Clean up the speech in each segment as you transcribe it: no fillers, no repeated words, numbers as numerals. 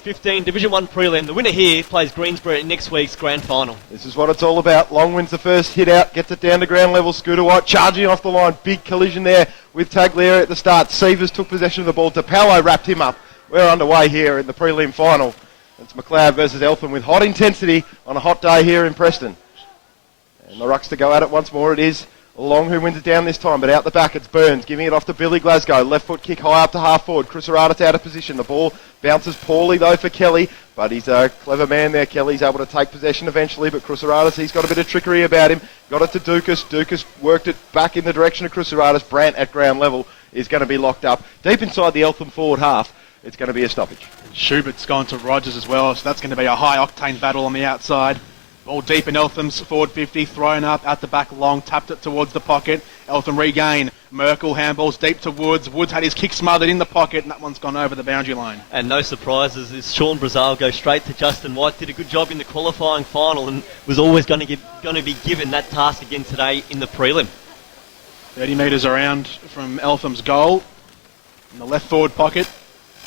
15 Division 1 prelim. The winner here plays Greensboro in next week's grand final. This is what it's all about. Long wins the first hit out, gets it down to ground level. Scooter White charging off the line. Big collision there with Taglieri at the start. Seavers took possession of the ball. DePaulo wrapped him up. We're underway here in the prelim final. It's Macleod versus Eltham with hot intensity on a hot day here in Preston. And the Rucks to go at it once more. It is Long who wins it down this time, but out the back it's Burns giving it off to Billy Glasgow. Left foot kick high up to half forward. Cruceratus out of position. The ball bounces poorly though for Kelly, but he's a clever man there. Kelly's able to take possession eventually, but Cruceratus, he's got a bit of trickery about him. Got it to Dukas. Dukas worked it back in the direction of Cruceratus. Brandt at ground level is going to be locked up. Deep inside the Eltham forward half, it's going to be a stoppage. Schubert's gone to Rogers as well, so that's going to be a high-octane battle on the outside. Ball deep in Eltham's forward 50, thrown up, out the back Long, tapped it towards the pocket. Eltham regain. Merkel handballs deep to Woods. Woods had his kick smothered in the pocket, and that one's gone over the boundary line. And no surprises, as Sean Brazil goes straight to Justin White. Did a good job in the qualifying final and was always going to be given that task again today in the prelim. 30 metres around from Eltham's goal. In the left forward pocket.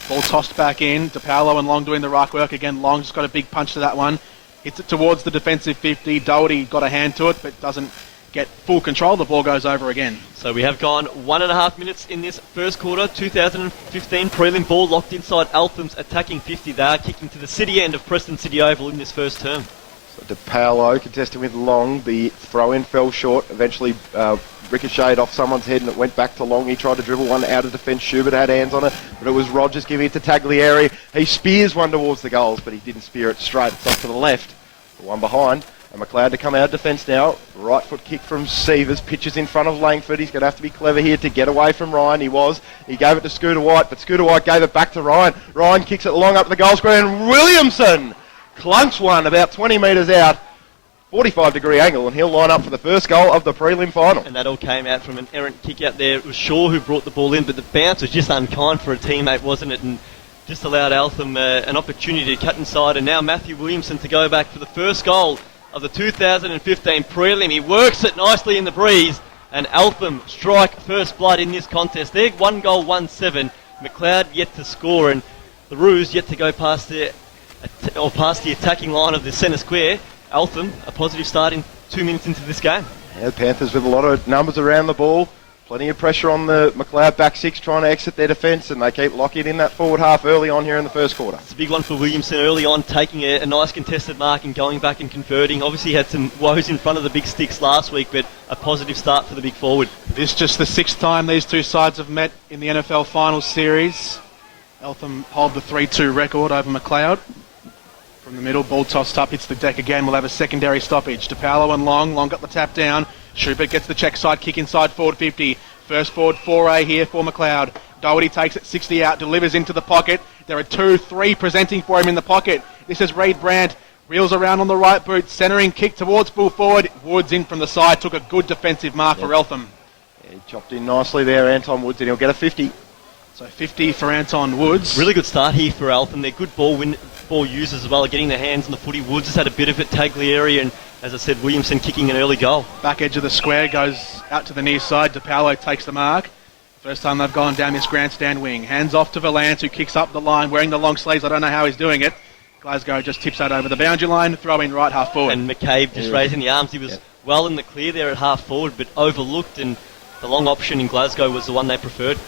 Ball tossed back in. DePaulo and Long doing the ruck work again. Long just got a big punch to that one. Hits it towards the defensive 50. Doherty got a hand to it, but doesn't get full control. The ball goes over again. So we have gone 1.5 minutes in this first quarter. 2015 prelim ball locked inside Eltham's attacking 50. They are kicking to the city end of Preston City Oval in this first term. So DePaulo contesting with Long. The throw-in fell short. Eventually ricocheted off someone's head and it went back to Long. He tried to dribble one out of defence. Schubert had hands on it, but it was Rogers giving it to Taglieri. He spears one towards the goals, but he didn't spear it straight. It's off to the left. The one behind. And Macleod to come out of defence now. Right foot kick from Seavers. Pitches in front of Langford. He's going to have to be clever here to get away from Ryan. He was. He gave it to Scooter White, but Scooter White gave it back to Ryan. Ryan kicks it long up the goal square, and Williamson clunks one about 20 metres out. 45-degree angle, and he'll line up for the first goal of the prelim final. And that all came out from an errant kick out there. It was Shaw who brought the ball in, but the bounce was just unkind for a teammate, wasn't it? And just allowed Eltham an opportunity to cut inside. And now Matthew Williamson to go back for the first goal of the 2015 prelim. He works it nicely in the breeze, and Eltham strike first blood in this contest. They're 1 goal, 1-7. Macleod yet to score, and the Roos yet to go past the attacking line of the centre square. Eltham, a positive start in 2 minutes into this game. Yeah, the Panthers with a lot of numbers around the ball. Plenty of pressure on the Macleod back six trying to exit their defence, and they keep locking in that forward half early on here in the first quarter. It's a big one for Williamson early on, taking a nice contested mark and going back and converting. Obviously he had some woes in front of the big sticks last week, but a positive start for the big forward. This just the 6th time these two sides have met in the NFL Finals Series. Eltham hold the 3-2 record over Macleod. From the middle, ball tossed up, hits the deck again. We'll have a secondary stoppage. DePaulo and Long. Long got the tap down. Schubert gets the check side kick inside forward 50. First forward foray here for Macleod. Doherty takes it 60 out, delivers into the pocket. There are 2-3 presenting for him in the pocket. This is Reid Brandt. Reels around on the right boot, centering kick towards full forward. Woods in from the side, took a good defensive mark for Eltham. Yeah, he chopped in nicely there, Anton Woods, and he'll get a 50. So 50 for Anton Woods. Really good start here for Eltham. They're good ball users as well, getting their hands on the footy. Woods has had a bit of it, Taglieri, and as I said, Williamson kicking an early goal. Back edge of the square goes out to the near side. DePaulo takes the mark. First time they've gone down this grandstand wing. Hands off to Valance, who kicks up the line, wearing the long sleeves. I don't know how he's doing it. Glasgow just tips that over the boundary line, throw in right half forward. And McCabe just raising the arms. He was well in the clear there at half forward, but overlooked, and the long option in Glasgow was the one they preferred.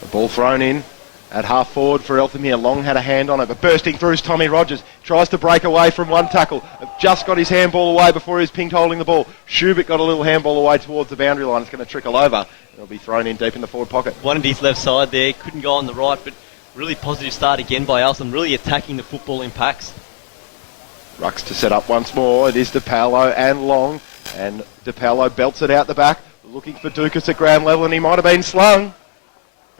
The ball thrown in at half forward for Eltham here. Long had a hand on it, but bursting through is Tommy Rogers. Tries to break away from one tackle. Just got his handball away before he was pinged holding the ball. Schubert got a little handball away towards the boundary line. It's going to trickle over. It'll be thrown in deep in the forward pocket. One at his left side there. Couldn't go on the right, but really positive start again by Eltham. Really attacking the football in packs. Rucks to set up once more. It is DePaulo and Long. And DePaulo belts it out the back. Looking for Dukas at ground level, and he might have been slung.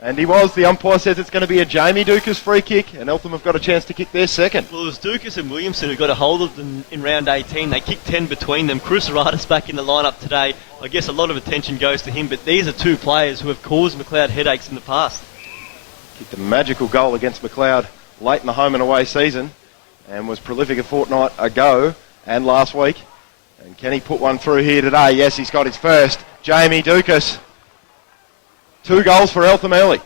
And he was. The umpire says it's going to be a Jamie Dukas free kick, and Eltham have got a chance to kick their second. Well, it was Dukas and Williamson who got a hold of them in round 18. They kicked 10 between them. Cruceratus back in the lineup today. I guess a lot of attention goes to him, but these are two players who have caused Macleod headaches in the past. Kicked a magical goal against Macleod late in the home and away season, and was prolific a fortnight ago and last week. And can he put one through here today? Yes, he's got his first. Jamie Dukas. 2 goals for Eltham early.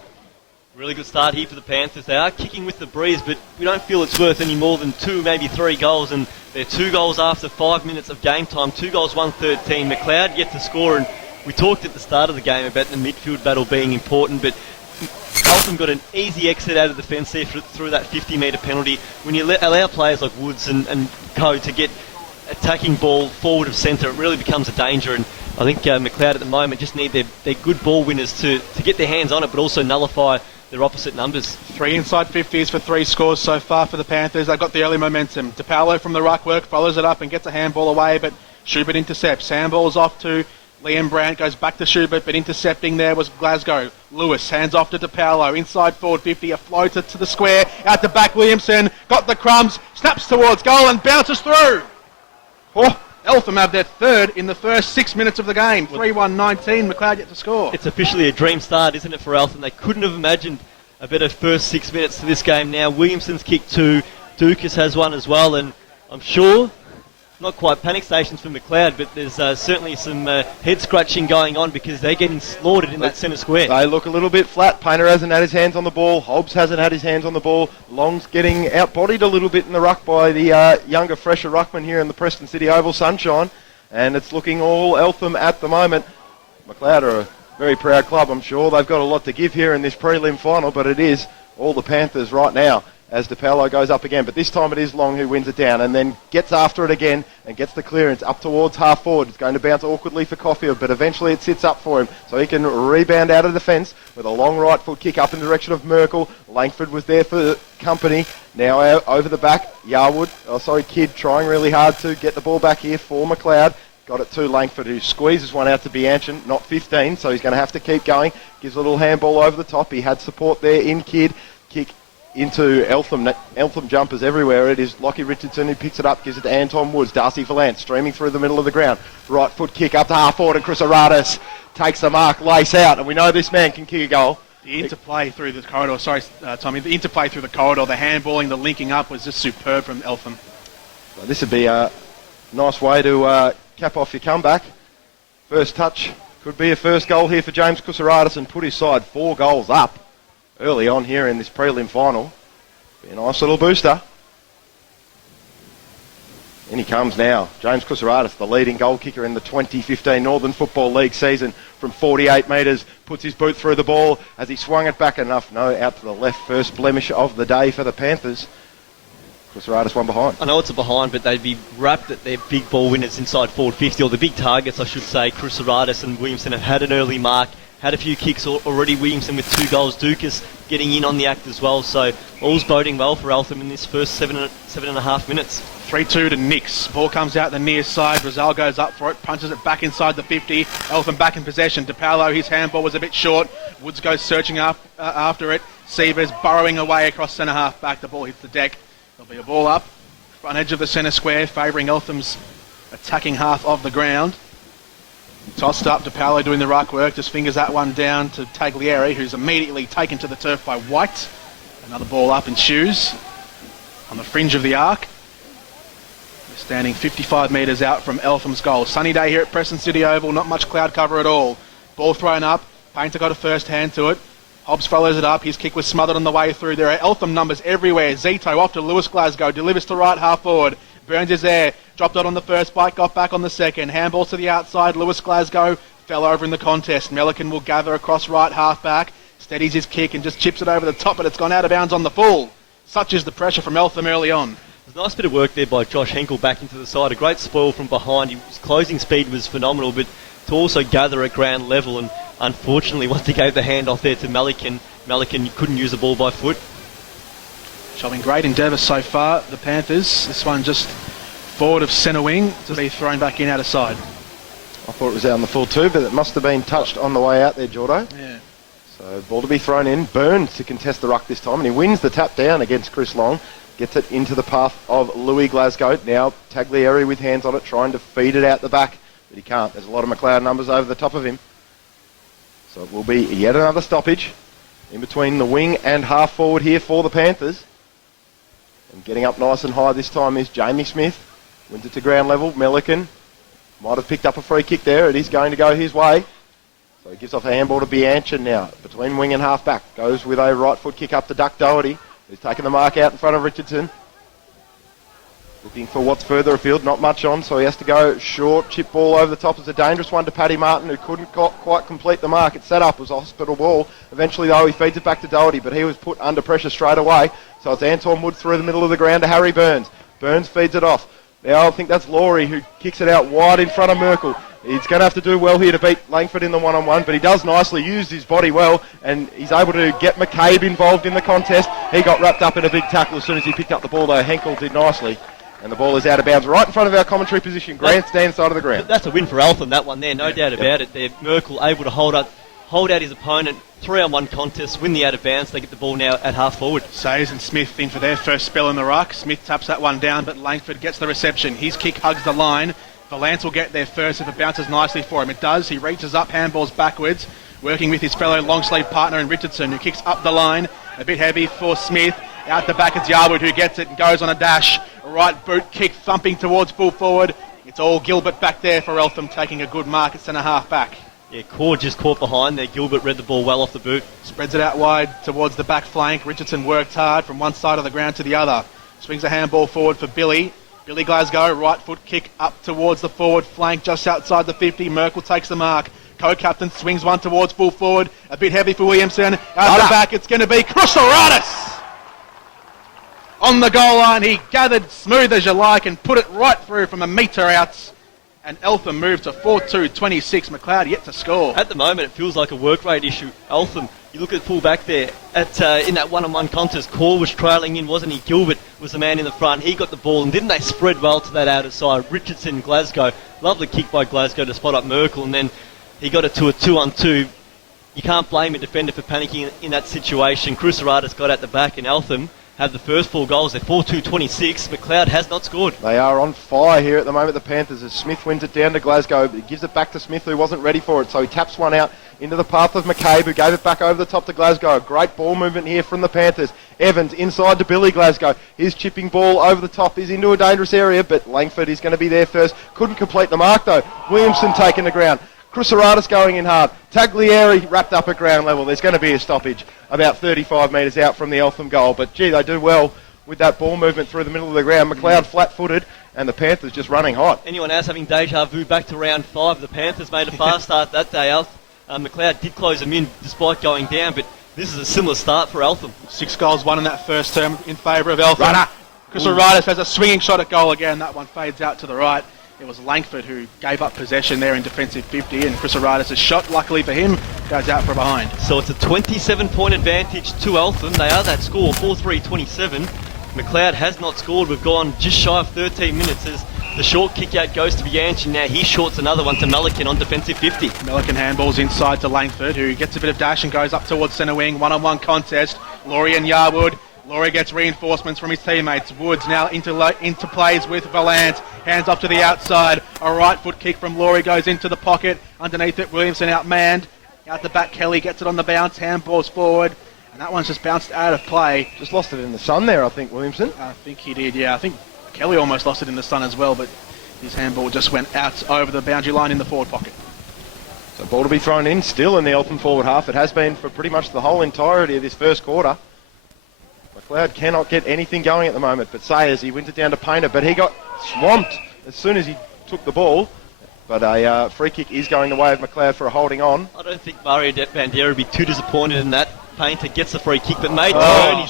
Really good start here for the Panthers. They are kicking with the breeze, but we don't feel it's worth any more than 2, maybe 3 goals. And they're 2 goals after 5 minutes of game time. 2 goals, 1-13. Macleod yet to score, and we talked at the start of the game about the midfield battle being important, but Eltham got an easy exit out of the fence there through that 50-metre penalty. When you allow players like Woods and Co to get attacking ball forward of centre, it really becomes a danger. And I think Macleod at the moment just need their good ball winners to get their hands on it, but also nullify their opposite numbers. 3 inside 50s for 3 scores so far for the Panthers. They've got the early momentum. DePaulo from the ruck work follows it up and gets a handball away, but Schubert intercepts. Handball's off to Liam Brandt, goes back to Schubert, but intercepting there was Glasgow. Lewis hands off to DePaulo, inside forward 50, a floater to the square, out the back Williamson, got the crumbs, snaps towards goal and bounces through. Oh, Eltham have their third in the first 6 minutes of the game. 3-1-19, Macleod yet to score. It's officially a dream start, isn't it, for Eltham? They couldn't have imagined a better first 6 minutes to this game now. Williamson's kicked 2, Dukas has 1 as well, and I'm sure not quite panic stations for Macleod, but there's certainly some head scratching going on because they're getting slaughtered in that centre square. They look a little bit flat. Painter hasn't had his hands on the ball. Hobbs hasn't had his hands on the ball. Long's getting outbodied a little bit in the ruck by the younger, fresher ruckman here in the Preston City Oval Sunshine. And it's looking all Eltham at the moment. Macleod are a very proud club, I'm sure. They've got a lot to give here in this prelim final, but it is all the Panthers right now as DePaulo goes up again. But this time it is Long who wins it down and then gets after it again and gets the clearance up towards half forward. It's going to bounce awkwardly for Caulfield, but eventually it sits up for him so he can rebound out of defence with a long right foot kick up in the direction of Merkel. Langford was there for company. Now over the back, Kidd trying really hard to get the ball back here for Macleod. Got it to Langford, who squeezes one out to Bianchin, not 15, so he's going to have to keep going. Gives a little handball over the top. He had support there in Kidd. Kick into Eltham. Eltham jumpers everywhere. It is Lockie Richardson who picks it up, gives it to Anton Woods. Darcy Valance streaming through the middle of the ground. Right foot kick up to half forward, and Chris Aratis takes the mark, lace out, and we know this man can kick a goal. The interplay through the corridor, Tommy, the interplay through the corridor, the handballing, the linking up was just superb from Eltham. So this would be a nice way to cap off your comeback. First touch could be a first goal here for James Kusaratis and put his side 4 goals up early on here in this prelim final. Be a nice little booster. In he comes now. James Kusaratis, the leading goal kicker in the 2015 Northern Football League season, from 48 metres, puts his boot through the ball as he swung it back enough. No, out to the left, first blemish of the day for the Panthers. Kusaratis one behind. I know it's a behind, but they'd be wrapped that their big ball winners inside forward 50, or the big targets, I should say. Kusaratis and Williamson have had an early mark. Had a few kicks already. Williamson with 2 goals. Dukas getting in on the act as well. So all's boding well for Eltham in this first 7.5 minutes. 3-2 to Nix. Ball comes out the near side. Rizal goes up for it. Punches it back inside the 50. Eltham back in possession. DePaulo, his handball was a bit short. Woods goes searching after it. Sievers burrowing away across centre half back. The ball hits the deck. There'll be a ball up. Front edge of the centre square, favouring Eltham's attacking half of the ground. Tossed up to Paolo doing the ruck work, just fingers that one down to Taglieri, who's immediately taken to the turf by White. Another ball up in shoes on the fringe of the arc. They're standing 55 metres out from Eltham's goal. Sunny day here at Preston City Oval, not much cloud cover at all. Ball thrown up, Painter got a first hand to it. Hobbs follows it up, his kick was smothered on the way through. There are Eltham numbers everywhere. Zito off to Lewis Glasgow, delivers to right half forward. Burns is there, dropped it on the first bite, got back on the second. Handballs to the outside, Lewis Glasgow fell over in the contest. Melican will gather across right half back, steadies his kick and just chips it over the top, but it's gone out of bounds on the full. Such is the pressure from Eltham early on. There's a nice bit of work there by Josh Henkel back into the side. A great spoil from behind. His closing speed was phenomenal, but to also gather at ground level, and unfortunately once he gave the handoff there to Melican couldn't use the ball by foot. Showing great endeavour so far, the Panthers. This one just forward of centre wing to be thrown back in out of side. I thought it was out on the full too, but it must have been touched on the way out there, Jordo. Yeah. So ball to be thrown in. Burns to contest the ruck this time, and he wins the tap down against Chris Long. Gets it into the path of Louis Glasgow. Now Taglieri with hands on it, trying to feed it out the back, but he can't. There's a lot of Macleod numbers over the top of him. So it will be yet another stoppage in between the wing and half forward here for the Panthers. And getting up nice and high this time is Jamie Smith. Wins it to ground level. Melican might have picked up a free kick there. It is going to go his way. So So he gives off a handball to Bianchin now, between wing and half back. Goes with a right foot kick up to Duck Doherty, who's taking the mark out in front of Richardson. Looking for what's further afield, not much on, so he has to go short. Chip ball over the top is a dangerous one to Paddy Martin, who couldn't quite complete the mark. It's set up as a hospital ball. Eventually, though, he feeds it back to Doherty, but he was put under pressure straight away. So it's Anton Wood through the middle of the ground to Harry Burns. Burns feeds it off. Now I think that's Laurie who kicks it out wide in front of Merkel. He's going to have to do well here to beat Langford in the one-on-one, but he does nicely, use his body well, and he's able to get McCabe involved in the contest. He got wrapped up in a big tackle as soon as he picked up the ball, though. Henkel did nicely. And the ball is out of bounds right in front of our commentary position, grandstand side of the ground. That's a win for Eltham, that one there, no doubt about it. There, Merkel able to hold out his opponent, 3-on-1 contest, win the out of bounds. They get the ball now at half forward. Sayers and Smith in for their first spell in the ruck. Smith taps that one down, but Langford gets the reception. His kick hugs the line. Valance will get there first if it bounces nicely for him. It does. He reaches up, handballs backwards, working with his fellow long sleeve partner in Richardson, who kicks up the line. A bit heavy for Smith. Out the back, it's Yarwood who gets it and goes on a dash. Right boot kick thumping towards full forward. It's all Gilbert back there for Eltham, taking a good mark at centre half back. Yeah, Cord just caught behind there. Gilbert read the ball well off the boot. Spreads it out wide towards the back flank. Richardson worked hard from one side of the ground to the other. Swings a handball forward for Billy. Billy Glasgow, right foot kick up towards the forward flank, just outside the 50. Merkel takes the mark. Co-captain swings one towards full forward. A bit heavy for Williamson. Out the back, it's going to be Crusoratus! On the goal line, he gathered smooth as you like and put it right through from a metre out. And Eltham moved to 4-2-26. Macleod yet to score. At the moment, it feels like a work rate issue. Eltham, you look at full back there. In that one-on-one contest, Core was trailing in, wasn't he? Gilbert was the man in the front. He got the ball, and didn't they spread well to that outer side? Richardson, Glasgow. Lovely kick by Glasgow to spot up Merkel, and then he got it to a 2-on-2. You can't blame a defender for panicking in that situation. Crusoratus got at the back, and Eltham have the first 4 goals. They're 4-2-26. Macleod has not scored. They are on fire here at the moment, the Panthers, as Smith wins it down to Glasgow. He gives it back to Smith, who wasn't ready for it, so he taps one out into the path of McCabe, who gave it back over the top to Glasgow. A great ball movement here from the Panthers. Evans inside to Billy Glasgow. His chipping ball over the top is into a dangerous area, but Langford is going to be there first. Couldn't complete the mark, though. Williamson taking the ground. Crusoratus going in hard. Taglieri wrapped up at ground level. There's going to be a stoppage about 35 metres out from the Eltham goal. But, gee, they do well with that ball movement through the middle of the ground. Macleod flat-footed, and the Panthers just running hot. Anyone else having deja vu back to round 5? The Panthers made a fast start that day. Macleod did close them in despite going down, but this is a similar start for Eltham. 6 goals won in that first term in favour of Eltham. Crusoratus has a swinging shot at goal again. That one fades out to the right. It was Langford who gave up possession there in defensive 50, and Crusoratus' shot, luckily for him, goes out for behind. So it's a 27-point advantage to Eltham. They are that score, 4-3-27. Macleod has not scored. We've gone just shy of 13 minutes as the short kick out goes to Bianchi. Now he shorts another one to Melican on defensive 50. Melican handballs inside to Langford, who gets a bit of dash and goes up towards centre wing. One-on-one contest. Laurie and Yarwood. Laurie gets reinforcements from his teammates. Woods now into plays with Valance. Hands off to the outside. A right foot kick from Laurie goes into the pocket. Underneath it, Williamson outmanned. Out the back, Kelly gets it on the bounce. Handballs forward. And that one's just bounced out of play. Just lost it in the sun there, I think, Williamson. I think he did, yeah. I think Kelly almost lost it in the sun as well, but his handball just went out over the boundary line in the forward pocket. So ball to be thrown in still in the Eltham forward half. It has been for pretty much the whole entirety of this first quarter. Macleod cannot get anything going at the moment, but Sayers, he wins it down to Painter, but he got swamped as soon as he took the ball. But a free kick is going the way of Macleod for a holding on. I don't think Mario Bandera would be too disappointed in that. Painter gets the free kick, but made earn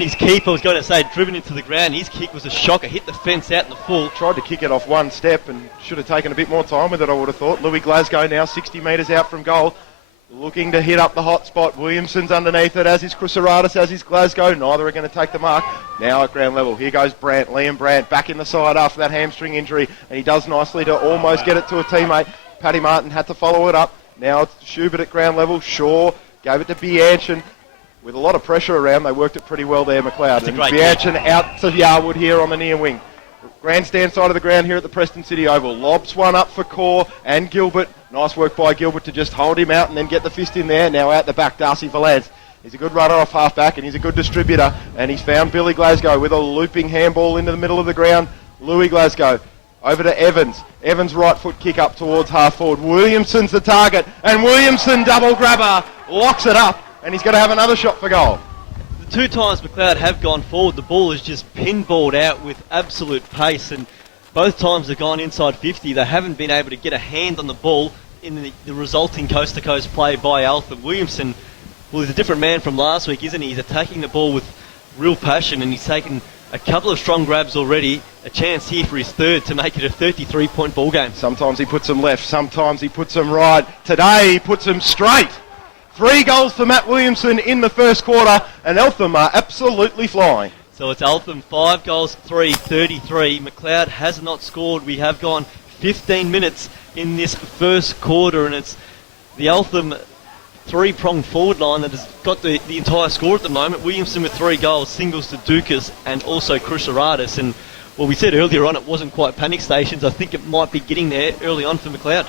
his keep. I was going to say, driven into the ground. His kick was a shocker, hit the fence out in the full. Tried to kick it off one step and should have taken a bit more time with it, I would have thought. Louis Glasgow now 60 metres out from goal. Looking to hit up the hot spot. Williamson's underneath it, as is Crusoratus, as is Glasgow. Neither are going to take the mark. Now at ground level, here goes Brandt, Liam Brandt, back in the side after that hamstring injury, and he does nicely to almost get it to a teammate. Paddy Martin had to follow it up. Now it's Schubert at ground level. Shaw gave it to Bianchin. With a lot of pressure around, they worked it pretty well there, Macleod. And Bianchin out to Yarwood here on the near wing. Grandstand side of the ground here at the Preston City Oval. Lobs one up for Core and Gilbert. Nice work by Gilbert to just hold him out and then get the fist in there. Now out the back, Darcy Valance. He's a good runner off half-back and he's a good distributor. And he's found Billy Glasgow with a looping handball into the middle of the ground. Louis Glasgow Over to Evans. Evans right foot kick up towards half forward. Williamson's the target, and Williamson double grabber locks it up, and he's going to have another shot for goal. The two times Macleod have gone forward, the ball is just pinballed out with absolute pace, and both times they've gone inside 50. They haven't been able to get a hand on the ball in the resulting coast-to-coast play by Eltham. Williamson, well, he's a different man from last week, isn't he? He's attacking the ball with real passion, and he's taken a couple of strong grabs already. A chance here for his third to make it a 33-point ball game. Sometimes he puts them left, sometimes he puts them right. Today he puts them straight. 3 goals for Matt Williamson in the first quarter, and Eltham are absolutely flying. So it's Eltham 5 goals, 3, 33. Macleod has not scored. We have gone 15 minutes in this first quarter, and it's the Eltham 3-pronged forward line that has got the entire score at the moment. Williamson with 3 goals, singles to Dukas and also Cruceratus. And well, we said earlier on it wasn't quite panic stations. I think it might be getting there early on for Macleod.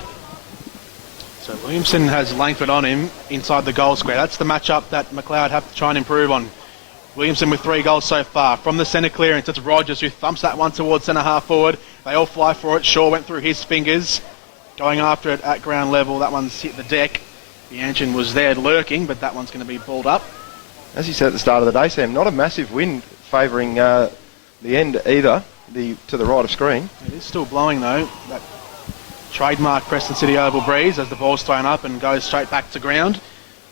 So Williamson has Langford on him inside the goal square. That's the matchup that Macleod have to try and improve on. Williamson with 3 goals so far. From the centre clearance, it's Rogers who thumps that one towards centre half forward. They all fly for it. Shaw went through his fingers. Going after it at ground level. That one's hit the deck. The engine was there lurking, but that one's going to be balled up. As you said at the start of the day, Sam, not a massive wind favouring the end either, to the right of screen. It is still blowing though. That trademark Preston City Oval breeze as the ball's thrown up and goes straight back to ground.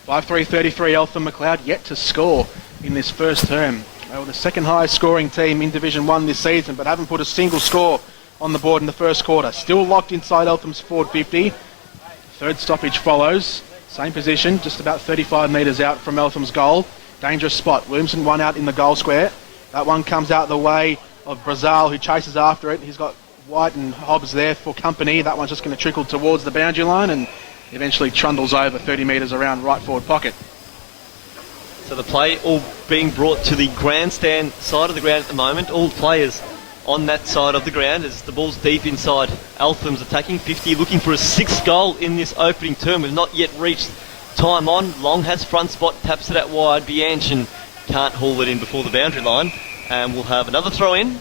5-3-33 Eltham. Macleod yet to score in this first term. They were the second highest scoring team in Division 1 this season, but haven't put a single score on the board in the first quarter. Still locked inside Eltham's forward 50. Third stoppage follows. Same position, just about 35 metres out from Eltham's goal. Dangerous spot. Williamson one out in the goal square. That one comes out the way of Brazil, who chases after it. He's got White and Hobbs there for company. That one's just going to trickle towards the boundary line and eventually trundles over 30 metres around right forward pocket. So the play all being brought to the grandstand side of the ground at the moment. All players on that side of the ground as the ball's deep inside. Eltham's attacking 50, looking for a 6th goal in this opening term. We've not yet reached time on. Long has front spot, taps it out wide. Bianchin can't haul it in before the boundary line. And we'll have another throw in.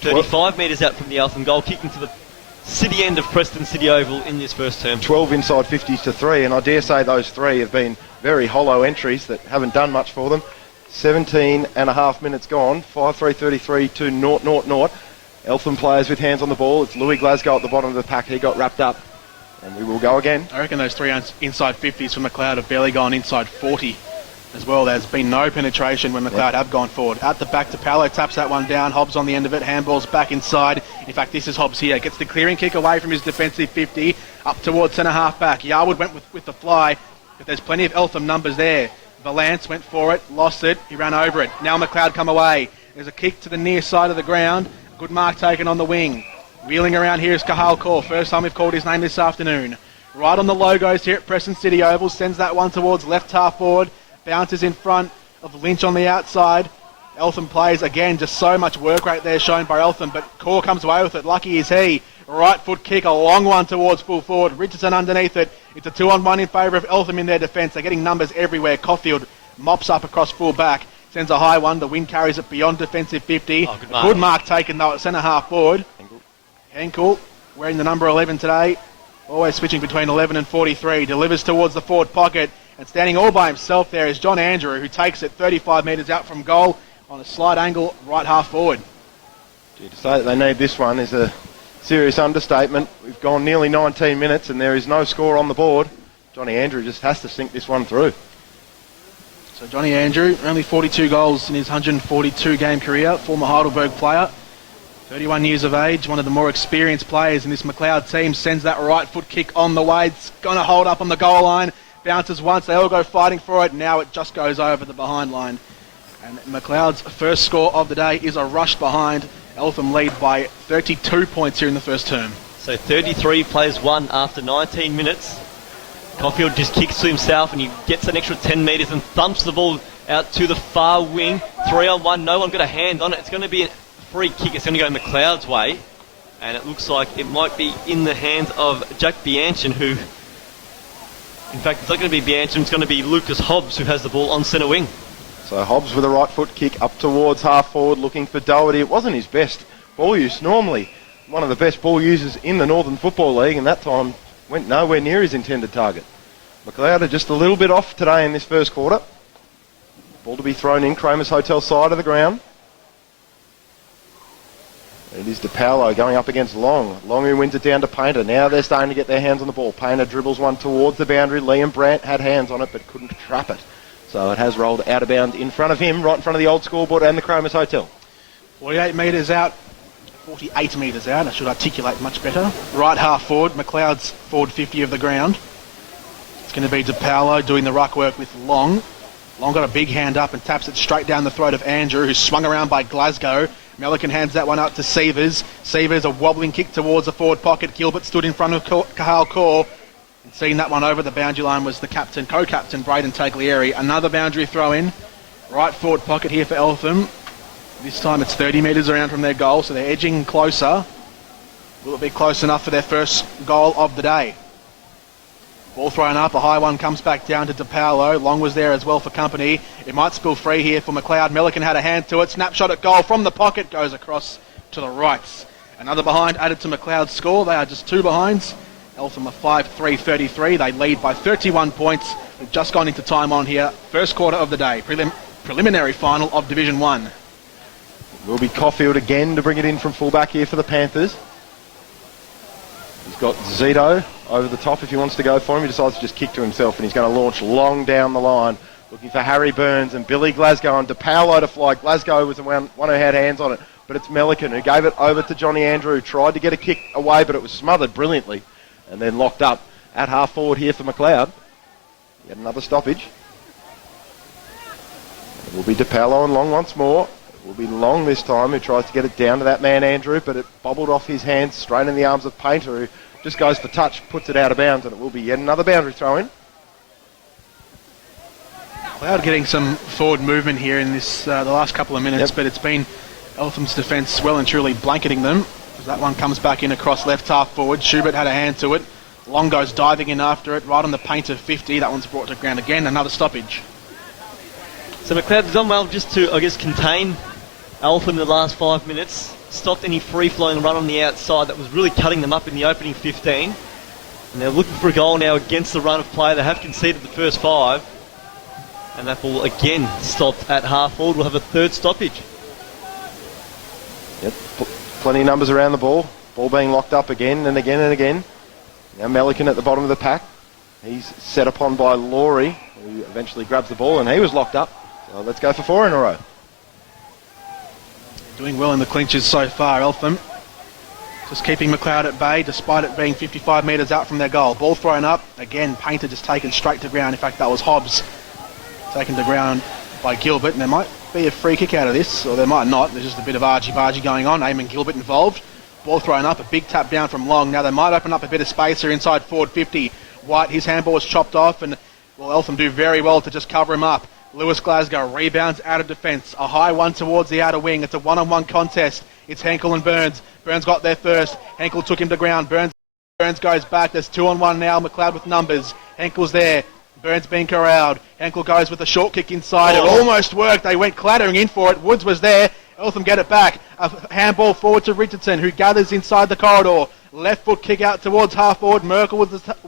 35 metres out from the Eltham goal, kicking to the city end of Preston City Oval in this first term. 12 inside 50s to 3, and I dare say those 3 have been very hollow entries that haven't done much for them. 17 and a half minutes gone. 5-3-33 to 0-0-0. Eltham players with hands on the ball. It's Louis Glasgow at the bottom of the pack. He got wrapped up. And we will go again. I reckon those 3 inside 50s from Macleod have barely gone inside 40 as well. There's been no penetration when Macleod have gone forward. Out the back to Paolo, taps that one down. Hobbs on the end of it. Handballs back inside. In fact, this is Hobbs here. Gets the clearing kick away from his defensive 50. Up towards centre half back. Yarwood went with the fly. But there's plenty of Eltham numbers there. Valance went for it, lost it, he ran over it. Now Macleod come away. There's a kick to the near side of the ground. Good mark taken on the wing. Wheeling around here is Kahal Kaur. First time we've called his name this afternoon. Right on the logos here at Preston City Oval. Sends that one towards left half forward. Bounces in front of Lynch on the outside. Eltham plays again, just so much work right there shown by Eltham, but Kaur comes away with it. Lucky is he. Right foot kick, a long one towards full forward. Richardson underneath it. It's a 2-on-1 in favour of Eltham in their defence. They're getting numbers everywhere. Caulfield mops up across full back. Sends a high one. The wind carries it beyond defensive 50. Good mark taken though at centre half forward. Henkel wearing the number 11 today. Always switching between 11 and 43. Delivers towards the forward pocket. And standing all by himself there is John Andrew, who takes it 35 metres out from goal on a slight angle right half forward. To say that they need this one is a serious understatement. We've gone nearly 19 minutes and there is no score on the board. Johnny Andrew just has to sink this one through. So Johnny Andrew, only 42 goals in his 142 game career, former Heidelberg player, 31 years of age, one of the more experienced players in this Macleod team, sends that right foot kick on the way. It's going to hold up on the goal line, bounces once, they all go fighting for it, now it just goes over the behind line. And Macleod's first score of the day is a rush behind. Eltham lead by 32 points here in the first term. So 33 plays 1 after 19 minutes. Caulfield just kicks to himself and he gets an extra 10 metres and thumps the ball out to the far wing. 3-on-1, no one got a hand on it. It's going to be a free kick. It's going to go Macleod's way. And it looks like it might be in the hands of Jack Bianchin, who... In fact, it's not going to be Bianchin, it's going to be Lucas Hobbs, who has the ball on centre wing. So Hobbs with a right foot kick up towards half forward looking for Doherty. It wasn't his best ball use. Normally one of the best ball users in the Northern Football League, and that time went nowhere near his intended target. Macleod are just a little bit off today in this first quarter. Ball to be thrown in, Cromer's Hotel side of the ground. It is DePaulo going up against Long. Long who wins it down to Painter. Now they're starting to get their hands on the ball. Painter dribbles one towards the boundary. Liam Brandt had hands on it but couldn't trap it. So it has rolled out of bounds in front of him, right in front of the old scoreboard and the Cromer's Hotel. 48 metres out. 48 metres out. I should articulate much better. Right half forward. Macleod's forward 50 of the ground. It's going to be DePaulo doing the ruck work with Long. Long got a big hand up and taps it straight down the throat of Andrew, who's swung around by Glasgow. Melican hands that one up to Severs. Severs a wobbling kick towards the forward pocket. Gilbert stood in front of Cahal Kaur. And seeing that one over the boundary line was the captain, co-captain, Braden Taglieri. Another boundary throw in. Right forward pocket here for Eltham. This time it's 30 metres around from their goal, so they're edging closer. Will it be close enough for their first goal of the day? Ball thrown up, a high one comes back down to DePaulo. Long was there as well for company. It might spill free here for Macleod. Melican had a hand to it. Snapshot at goal from the pocket, goes across to the right. Another behind added to Macleod's score. They are just two behinds. Eltham are 5-3-33. They lead by 31 points. We've just gone into time on here. First quarter of the day. Preliminary final of Division 1. Will be Caulfield again to bring it in from fullback here for the Panthers. He's got Zito over the top if he wants to go for him. He decides to just kick to himself and he's going to launch long down the line. Looking for Harry Burns and Billy Glasgow and DePaulo to fly. Glasgow was the one who had hands on it, but it's Melican who gave it over to Johnny Andrew. Tried to get a kick away, but it was smothered brilliantly and then locked up at half forward here for Macleod. Yet another stoppage. It will be DePaulo and Long once more. It will be Long this time, who tries to get it down to that man Andrew, but it bobbled off his hands straight in the arms of Painter, who just goes for touch, puts it out of bounds, and it will be yet another boundary throw in. Macleod getting some forward movement here in this the last couple of minutes, but it's been Eltham's defence well and truly blanketing them. As that one comes back in across left half forward. Schubert had a hand to it. Long goes diving in after it, right on the Painter 50. That one's brought to ground again. Another stoppage. So Macleod has done well just to, I guess, contain Eltham in the last 5 minutes. Stopped any free-flowing run on the outside that was really cutting them up in the opening 15. And they're looking for a goal now against the run of play. They have conceded the first 5. And that ball again stopped at half forward. We'll have a third stoppage. Yep, plenty of numbers around the ball. Ball being locked up again and again and again. Now Melican at the bottom of the pack. He's set upon by Laurie, who eventually grabs the ball, and he was locked up. So let's go for 4 in a row. Doing well in the clinches so far, Eltham. Just keeping Macleod at bay, despite it being 55 metres out from their goal. Ball thrown up. Again, Painter just taken straight to ground. In fact, that was Hobbs taken to ground by Gilbert. And there might be a free kick out of this, or there might not. There's just a bit of argy-bargy going on. Eamon Gilbert involved. Ball thrown up. A big tap down from Long. Now they might open up a bit of space here inside forward 50. White, his handball was chopped off, and well, Eltham do very well to just cover him up. Lewis Glasgow rebounds out of defence. A high one towards the outer wing. It's a one-on-one contest. It's Henkel and Burns. Burns got there first. Henkel took him to ground. Burns goes back. There's 2-on-1 now. Macleod with numbers. Henkel's there. Burns being corralled. Henkel goes with a short kick inside. It almost worked. They went clattering in for it. Woods was there. Eltham get it back. A handball forward to Richardson, who gathers inside the corridor. Left foot kick out towards half forward. Merkel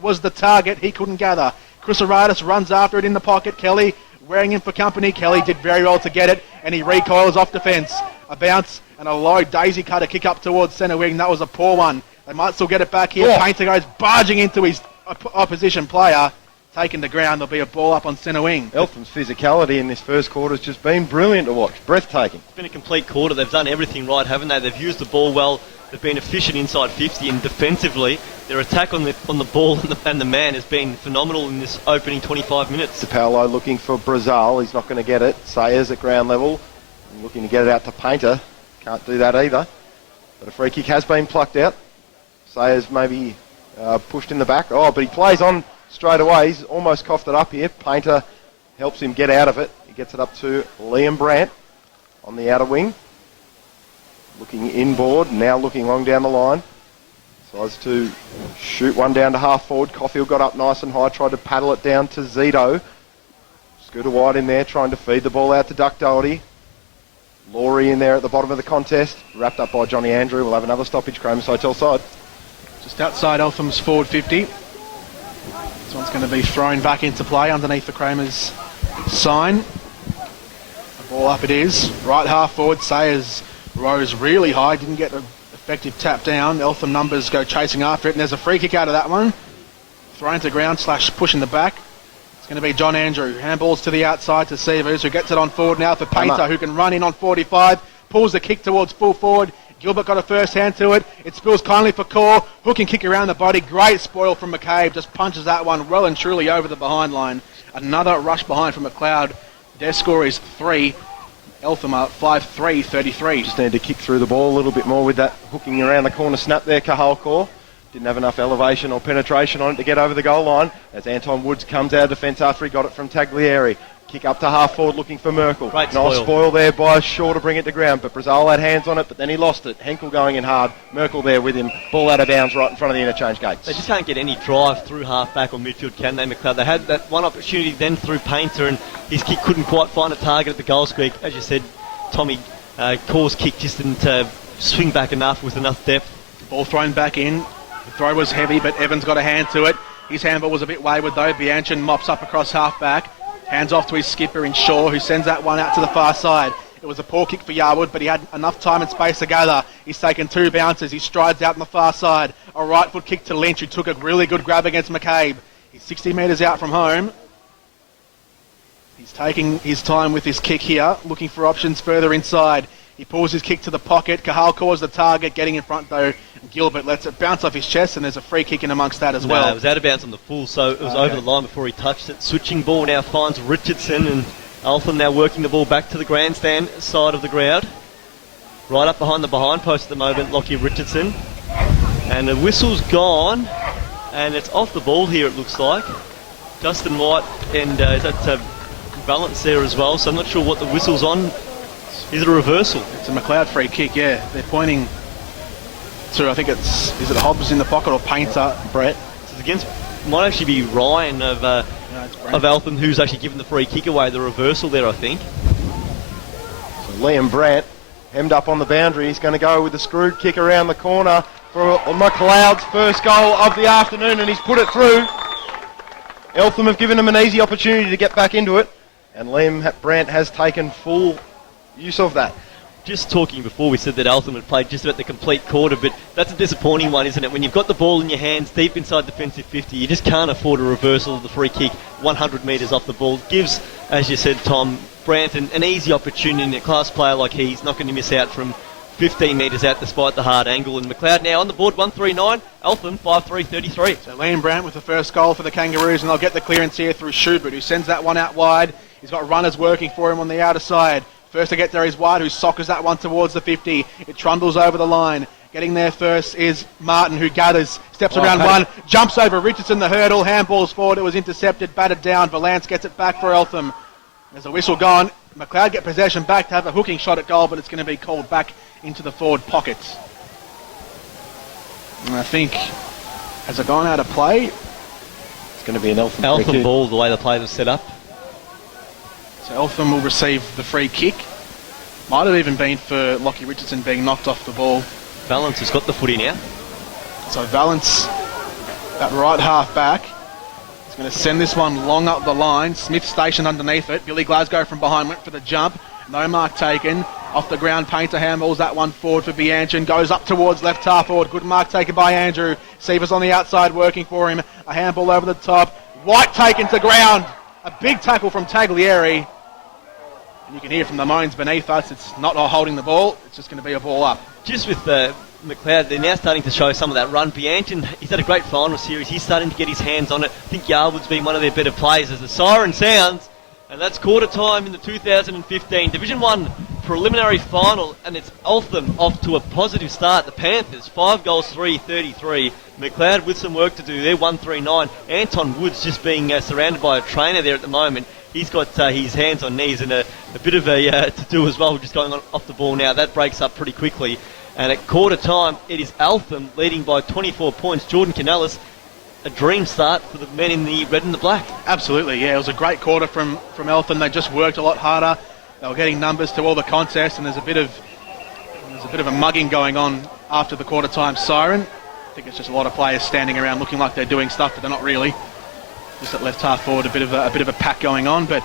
was the target. He couldn't gather. Chrysoratis runs after it in the pocket. Kelly wearing him for company. Kelly did very well to get it, and he recoils off defence. A bounce and a low daisy cutter kick up towards centre wing. That was a poor one. They might still get it back here. Painter goes barging into his opposition player. Taken to ground. There'll be a ball up on centre wing. Eltham's physicality in this first quarter has just been brilliant to watch. Breathtaking. It's been a complete quarter. They've done everything right, haven't they? They've used the ball well. They've been efficient inside 50, and defensively, their attack on the ball and the man has been phenomenal in this opening 25 minutes. DePaulo looking for Brazil. He's not going to get it. Sayers at ground level, looking to get it out to Painter. Can't do that either. But a free kick has been plucked out. Sayers maybe pushed in the back. Oh, but he plays on straight away. He's almost coughed it up here. Painter helps him get out of it. He gets it up to Liam Brandt on the outer wing. Looking inboard, now looking long down the line. Decides to shoot one down to half forward. Caulfield got up nice and high, tried to paddle it down to Zito. Scooter wide in there, trying to feed the ball out to Duck Doherty. Laurie in there at the bottom of the contest, wrapped up by Johnny Andrew. We'll have another stoppage, Cromer's Hotel side. Just outside Eltham's forward 50. This one's going to be thrown back into play underneath the Cromer's sign. The ball up it is. Right half forward, Sayers rose really high, didn't get an effective tap down. Eltham numbers go chasing after it, and there's a free kick out of that one. Thrown to ground / push in the back. It's going to be John Andrew. Handballs to the outside to Sievers, who gets it on forward now for Painter, who can run in on 45. Pulls the kick towards full forward. Gilbert got a first hand to it. It spills kindly for Core. Hook and kick around the body. Great spoil from McCabe. Just punches that one well and truly over the behind line. Another rush behind from Macleod. Their score is 3. Eltham are 5-3-33. Just need to kick through the ball a little bit more with that hooking around the corner snap there, Cahal Core. Didn't have enough elevation or penetration on it to get over the goal line as Anton Woods comes out of defence after he got it from Taglieri. Kick up to half forward looking for Merkel. Great nice spoil. spoil there by Shaw to bring it to ground, but Brazil had hands on it, but then he lost it. Henkel going in hard. Merkel there with him. Ball out of bounds right in front of the interchange gates. They just can't get any drive through half-back or midfield, can they, McLeod? They had that one opportunity then through Painter, and his kick couldn't quite find a target at the goal square. As you said, Tommy, Core's kick just didn't swing back enough with enough depth. Ball thrown back in. The throw was heavy, but Evans got a hand to it. His handball was a bit wayward though. Bianchin mops up across half-back. Hands off to his skipper in Shaw, who sends that one out to the far side. It was a poor kick for Yarwood, but he had enough time and space to gather. He's taken 2 bounces. He strides out on the far side. A right foot kick to Lynch, who took a really good grab against McCabe. He's 60 metres out from home. He's taking his time with his kick here, looking for options further inside. He pulls his kick to the pocket. Cahal calls the target, getting in front though. Gilbert lets it bounce off his chest, and there's a free kick in amongst that as well. No, it was out of bounds on the full, so it was over the line before he touched it. Switching ball now finds Richardson, and Eltham now working the ball back to the grandstand side of the ground. Right up behind the behind post at the moment, Lockie Richardson. And the whistle's gone, and it's off the ball here it looks like. Justin White, and is that Balance there as well, so I'm not sure what the whistle's on. Is it a reversal? It's a Macleod free kick, yeah. They're pointing to, I think it's, is it Hobbs in the pocket or Painter, Brett? It's against, might actually be Ryan of Eltham, who's actually given the free kick away, the reversal there, I think. So Liam Brandt hemmed up on the boundary. He's going to go with the screwed kick around the corner for Macleod's first goal of the afternoon, and he's put it through. Eltham have given him an easy opportunity to get back into it, and Liam Brandt has taken full use of that. Just talking before, we said that Eltham had played just about the complete quarter, but that's a disappointing one, isn't it? When you've got the ball in your hands deep inside defensive 50, you just can't afford a reversal of the free kick 100 metres off the ball. Gives, as you said, Tom, Brandt an easy opportunity, and a class player like he's not going to miss out from 15 metres out despite the hard angle. And Macleod now on the board, 139, Eltham 5-3-33. So Liam Brandt with the first goal for the Kangaroos, and they'll get the clearance here through Schubert, who sends that one out wide. He's got runners working for him on the outer side. First to get there is White, who soccers that one towards the 50. It trundles over the line. Getting there first is Martin, who gathers, steps around one, jumps over Richardson, the hurdle, handballs forward. It was intercepted, batted down. Valance gets it back for Eltham. There's a whistle gone. Macleod get possession back to have a hooking shot at goal, but it's going to be called back into the forward pocket. And I think, has it gone out of play? It's going to be an Eltham free Eltham kick. ball, the way the play was set up. So Eltham will receive the free kick. Might have even been for Lockie Richardson being knocked off the ball. Valance has got the footy now. So Valance, that right half back, is going to send this one long up the line. Smith stationed underneath it. Billy Glasgow from behind went for the jump. No mark taken. Off the ground, Painter handballs that one forward for Bianchin. Goes up towards left half forward. Good mark taken by Andrew. Sievers on the outside working for him. A handball over the top. White taken to ground. A big tackle from Taglieri. And you can hear from the moans beneath us, it's not holding the ball, it's just going to be a ball up. Just with Macleod, they're now starting to show some of that run. Bianchin, he's had a great final series. He's starting to get his hands on it. I think Yarwood's been one of their better players as the siren sounds. And that's quarter time in the 2015 Division 1 preliminary final. And it's Eltham off to a positive start. The Panthers, 5 goals, 3-33. Macleod with some work to do there, 139. Anton Woods just being surrounded by a trainer there at the moment. He's got his hands on knees and a bit of a to do as well, just going on off the ball now. That breaks up pretty quickly. And at quarter time, it is Eltham leading by 24 points. Jordan Canellis, a dream start for the men in the red and the black. Absolutely, yeah. It was a great quarter from Eltham. They just worked a lot harder. They were getting numbers to all the contests, and there's a bit of a mugging going on after the quarter time siren. I think it's just a lot of players standing around looking like they're doing stuff, but they're not really. Just at left half forward, a bit of a pack going on, but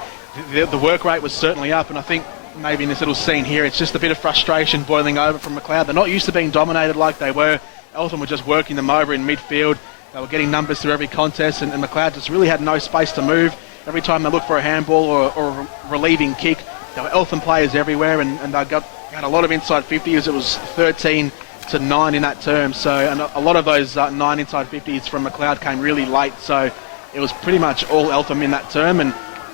the work rate was certainly up, and I think maybe in this little scene here, it's just a bit of frustration boiling over from Macleod. They're not used to being dominated like they were. Eltham were just working them over in midfield. They were getting numbers through every contest, and Macleod just really had no space to move. Every time they looked for a handball or a relieving kick, there were Eltham players everywhere, and they had a lot of inside 50s. It was 13 to 9 in that term, so and a lot of those 9 inside 50s from Macleod came really late, so it was pretty much all Eltham in that term, and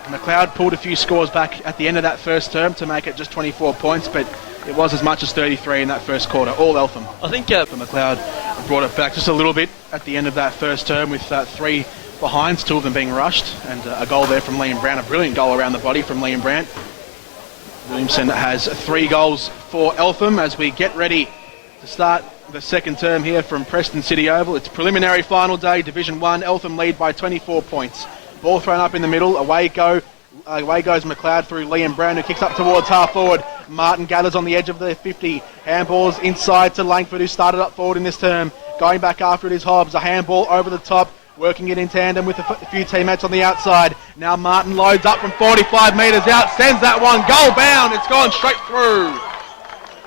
Macleod pulled a few scores back at the end of that first term to make it just 24 points, but it was as much as 33 in that first quarter, all Eltham. I think Macleod brought it back just a little bit at the end of that first term with 3 behinds, 2 of them being rushed, and a goal there from Liam Brown, a brilliant goal around the body from Liam Brown. Williamson has 3 goals for Eltham as we get ready to start the second term here from Preston City Oval. It's preliminary final day, Division 1, Eltham lead by 24 points. Ball thrown up in the middle, away goes Macleod through Liam Brown, who kicks up towards half forward. Martin gathers on the edge of the 50. Handballs inside to Langford, who started up forward in this term. Going back after it is Hobbs, a handball over the top, working it in tandem with a few teammates on the outside. Now Martin loads up from 45 metres out, sends that one, goal bound, it's gone straight through.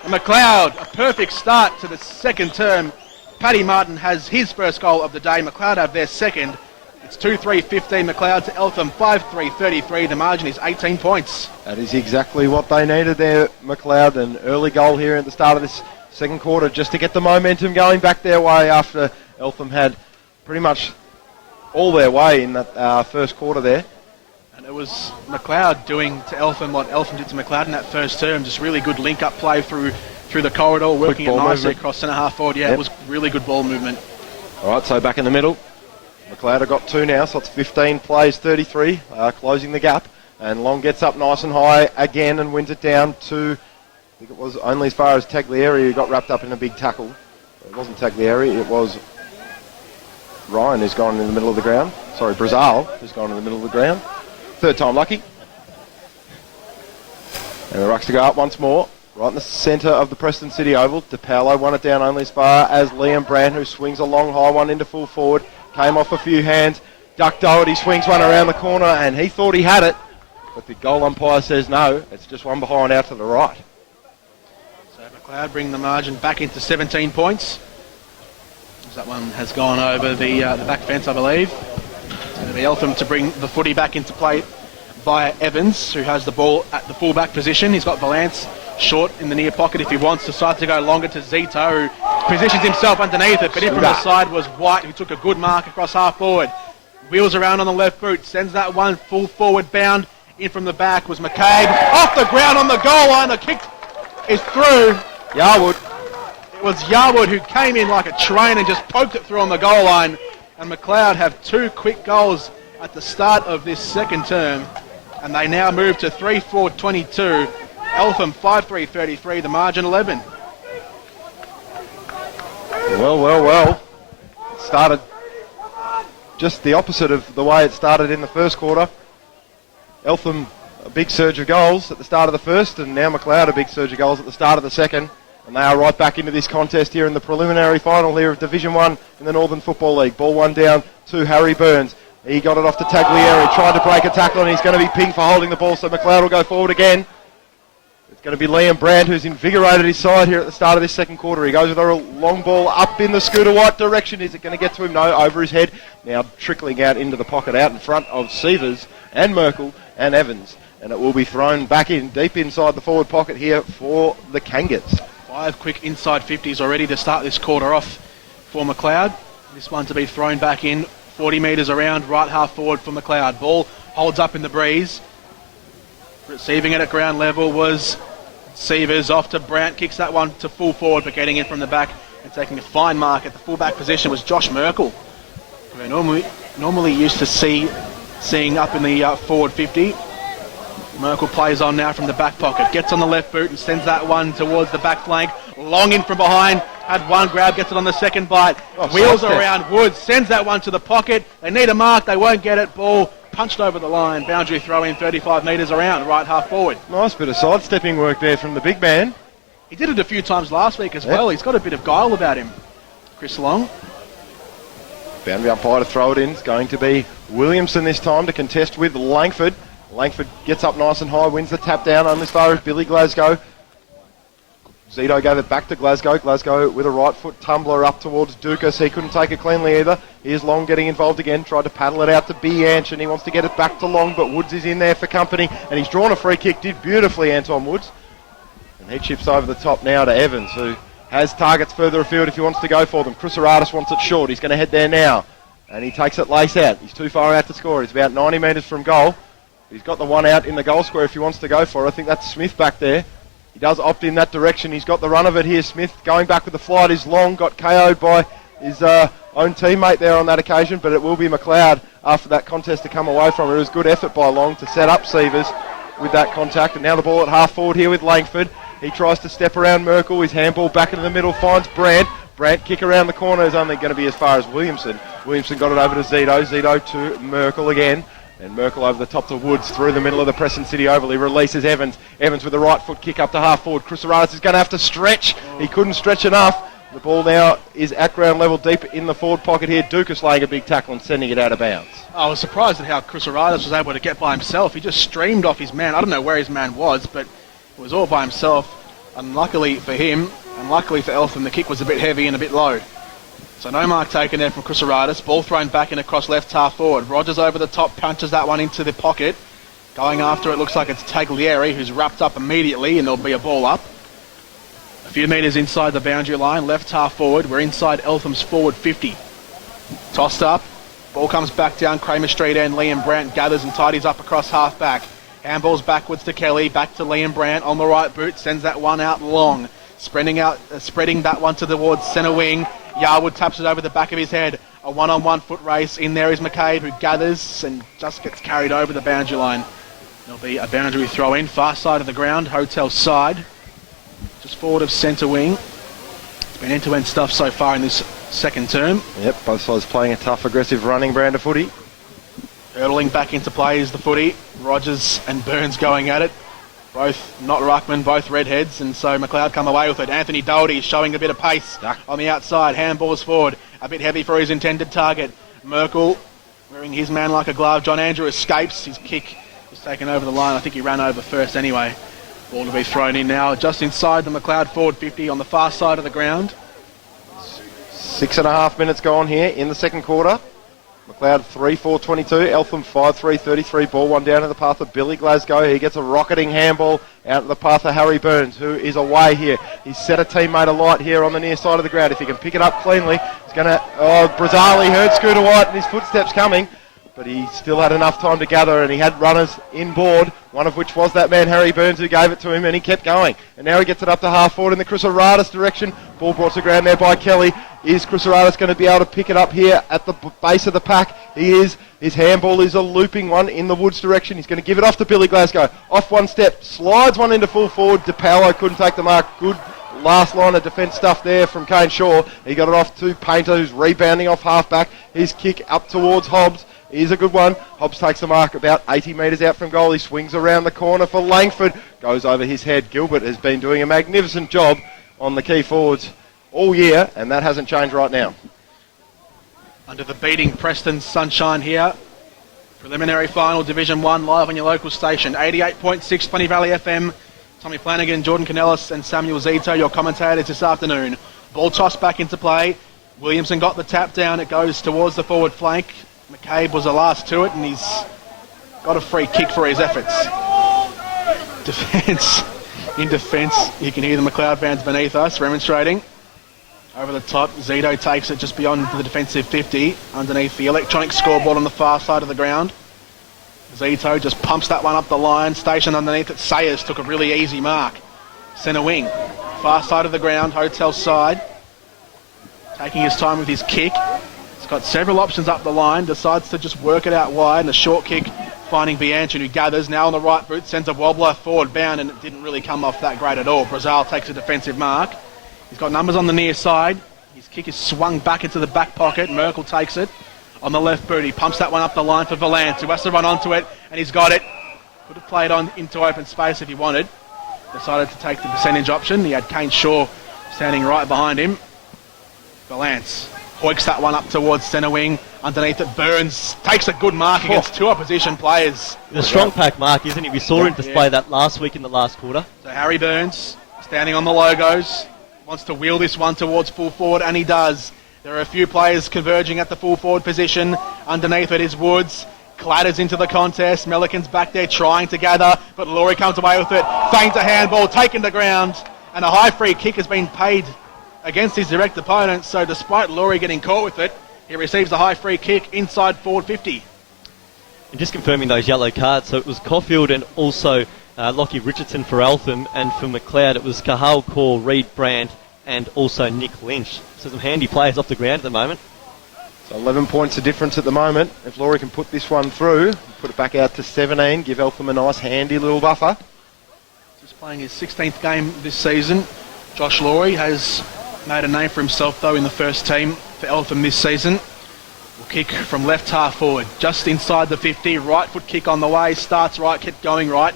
And Macleod, a perfect start to the second term. Paddy Martin has his first goal of the day. Macleod have their second. It's 2-3-15 Macleod to Eltham, 5-3-33. The margin is 18 points. That is exactly what they needed there, Macleod. An early goal here at the start of this second quarter just to get the momentum going back their way after Eltham had pretty much all their way in that first quarter there. And it was Macleod doing to Eltham what Eltham did to Macleod in that first term. Just really good link-up play through the corridor, working it nicely across centre-half forward. Yeah, It was really good ball movement. All right, so back in the middle. Macleod have got 2 now, so it's 15 plays 33, closing the gap. And Long gets up nice and high again and wins it down to, I think it was only as far as Taglieri, who got wrapped up in a big tackle. It wasn't Taglieri, it was Ryan who's gone in the middle of the ground. Sorry, Brazil who's gone in the middle of the ground. Third time lucky. And the rucks to go up once more. Right in the centre of the Preston City Oval. DePaolo won it down only as far as Liam Brand, who swings a long high one into full forward. Came off a few hands. Duck Doherty swings one around the corner, and he thought he had it. But the goal umpire says no. It's just one behind out to the right. So Macleod bring the margin back into 17 points. That one has gone over the back fence, I believe. It's going to be Eltham to bring the footy back into play via Evans, who has the ball at the full-back position. He's got Valance short in the near pocket if he wants. Decides to go longer to Zito, who positions himself underneath it. But in from the side was White, who took a good mark across half forward. Wheels around on the left boot, sends that one full forward bound. In from the back was McCabe. Off the ground on the goal line. The kick is through. Yarwood. It was Yarwood who came in like a train and just poked it through on the goal line. And Macleod have 2 quick goals at the start of this second term. And they now move to 3-4-22. Eltham 5-3-33, the margin 11. Well. It started just the opposite of the way it started in the first quarter. Eltham, a big surge of goals at the start of the first, and now Macleod, a big surge of goals at the start of the second. And they are right back into this contest here in the preliminary final here of Division 1 in the Northern Football League. Ball one down to Harry Burns. He got it off to Taglieri, trying to break a tackle, and he's going to be pinged for holding the ball, so Macleod will go forward again. It's going to be Liam Brand, who's invigorated his side here at the start of this second quarter. He goes with a long ball up in the Scooter White direction. Is it going to get to him? No, over his head. Now trickling out into the pocket out in front of Sievers and Merkel and Evans. And it will be thrown back in, deep inside the forward pocket here for the Kangats. 5 quick inside 50s already to start this quarter off for Macleod. This one to be thrown back in, 40 metres around, right half forward for Macleod. Ball holds up in the breeze. Receiving it at ground level was Sievers, off to Brandt, kicks that one to full forward, but getting in from the back and taking a fine mark at the full back position was Josh Merkel. We're normally used to seeing up in the forward 50. Merkel plays on now from the back pocket, gets on the left boot and sends that one towards the back flank. Long in from behind, had one grab, gets it on the second bite. Wheels around Woods, sends that one to the pocket. They need a mark, they won't get it. Ball punched over the line. Boundary throw in 35 metres around, right half forward. Nice bit of sidestepping work there from the big man. He did it a few times last week as well. He's got a bit of guile about him. Chris Long. Boundary umpire to throw it in. It's going to be Williamson this time to contest with Langford. Langford gets up nice and high, wins the tap down only as far as Billy Glasgow. Zito gave it back to Glasgow. Glasgow with a right foot tumbler up towards Dukas. He couldn't take it cleanly either. Here's Long getting involved again. Tried to paddle it out to Bianch and he wants to get it back to Long, but Woods is in there for company and he's drawn a free kick. Did beautifully, Anton Woods. And he chips over the top now to Evans, who has targets further afield if he wants to go for them. Cruceratus wants it short. He's going to head there now. And he takes it lace out. He's too far out to score. He's about 90 metres from goal. He's got the one out in the goal square if he wants to go for it. I think that's Smith back there. He does opt in that direction. He's got the run of it here. Smith going back with the flight is Long. Got KO'd by his own teammate there on that occasion, but it will be Macleod after that contest to come away from it. It was good effort by Long to set up Sievers with that contact. And now the ball at half forward here with Langford. He tries to step around Merkel. His handball back into the middle, finds Brandt. Brandt kick around the corner is only going to be as far as Williamson. Williamson got it over to Zito. Zito to Merkel again. And Merkel over the top to Woods through the middle of the Preston City Oval. He releases Evans. Evans with the right foot kick up to half forward. Cruceratus is going to have to stretch. He couldn't stretch enough. The ball now is at ground level deep in the forward pocket here. Dukas laying a big tackle and sending it out of bounds. I was surprised at how Cruceratus was able to get by himself. He just streamed off his man. I don't know where his man was, but it was all by himself. Unluckily for him, and luckily for Eltham, the kick was a bit heavy and a bit low. So no mark taken there from Cruceratus. Ball thrown back in across left half forward. Rogers over the top, punches that one into the pocket. Going after it looks like it's Taglieri, who's wrapped up immediately, and there'll be a ball up. A few metres inside the boundary line, left half forward. We're inside Eltham's forward 50. Tossed up. Ball comes back down Kramer Street end. Liam Brandt gathers and tidies up across half back. Handballs backwards to Kelly, back to Liam Brandt on the right boot, sends that one out long. Spreading that one towards centre wing. Yarwood taps it over the back of his head. A one-on-one foot race. In there is McCabe, who gathers and just gets carried over the boundary line. There'll be a boundary throw in, far side of the ground, Hotel side. Just forward of centre wing. It's been end-to-end stuff so far in this second term. Yep, both sides playing a tough, aggressive running brand of footy. Hurtling back into play is the footy. Rogers and Burns going at it. Both not ruckman, both redheads, and so Macleod come away with it. Anthony Doherty showing a bit of pace on the outside. Handballs forward, a bit heavy for his intended target. Merkel wearing his man like a glove. John Andrew escapes. His kick was taken over the line. I think he ran over first anyway. Ball to be thrown in now, just inside the Macleod forward 50 on the far side of the ground. 6.5 minutes gone here in the second quarter. Macleod 3-4-22, Eltham 5-3-33, ball one down to the path of Billy Glasgow. He gets a rocketing handball out to the path of Harry Burns, who is away here. He's set a teammate alight here on the near side of the ground. If he can pick it up cleanly, he's going to... Oh, Brazzali heard Scooter White and his footsteps coming, but he still had enough time to gather and he had runners inboard, one of which was that man Harry Burns who gave it to him, and he kept going. And now he gets it up to half forward in the Cruceratus direction. Ball brought to ground there by Kelly. Is Cruceratus going to be able to pick it up here at the base of the pack? He is. His handball is a looping one in the Woods direction. He's going to give it off to Billy Glasgow. Off one step, slides one into full forward. DePaolo couldn't take the mark. Good last line of defence stuff there from Kane Shaw. He got it off to Painter, who's rebounding off half-back. His kick up towards Hobbs is a good one. Hobbs takes the mark about 80 metres out from goal. He swings around the corner for Langford. Goes over his head. Gilbert has been doing a magnificent job on the key forwards all year, and that hasn't changed right now. Under the beating Preston sunshine here. Preliminary final, Division 1, live on your local station. 88.6 Funny Valley FM. Tommy Flanagan, Jordan Canellis and Samuel Zito, your commentators this afternoon. Ball tossed back into play. Williamson got the tap down. It goes towards the forward flank. McCabe was the last to it, and he's got a free kick for his efforts. In defence, you can hear the Macleod fans beneath us remonstrating. Over the top, Zito takes it just beyond the defensive 50, underneath the electronic scoreboard on the far side of the ground. Zito just pumps that one up the line, stationed underneath it. Sayers took a really easy mark. Centre wing, far side of the ground, Hotel side. Taking his time with his kick. He's got several options up the line, decides to just work it out wide, and a short kick finding Bianchin, who gathers now on the right boot, sends a wobbler forward bound, and it didn't really come off that great at all. Brazzal takes a defensive mark. He's got numbers on the near side. His kick is swung back into the back pocket. Merkel takes it. on the left boot. He pumps that one up the line for Valance, who has to run onto it, and he's got it. Could have played on into open space if he wanted. Decided to take the percentage option. He had Kane Shaw standing right behind him. Valance hoiks that one up towards centre wing. Underneath it, Burns takes a good mark against two opposition players. The strong pack mark, isn't he? We saw him display that last week in the last quarter. So Harry Burns, standing on the logos, wants to wheel this one towards full forward, and he does. There are a few players converging at the full forward position. Underneath it is Woods. Clatters into the contest. Milliken's back there trying to gather, but Laurie comes away with it. Feigns a handball, taken to ground, and a high free kick has been paid against his direct opponent. So despite Laurie getting caught with it, he receives a high free kick inside forward 50. And just confirming those yellow cards, so it was Caulfield and also Lockie Richardson for Eltham, and for Macleod it was Cahal, Core, Reid Brand, and also Nick Lynch. So some handy players off the ground at the moment. So 11 points of difference at the moment. If Laurie can put this one through, put it back out to 17, give Eltham a nice handy little buffer. Just playing his 16th game this season. Josh Laurie has made a name for himself though in the first team for Eltham this season. Will kick from left half forward, just inside the 50, right foot kick on the way, starts right, kept going right.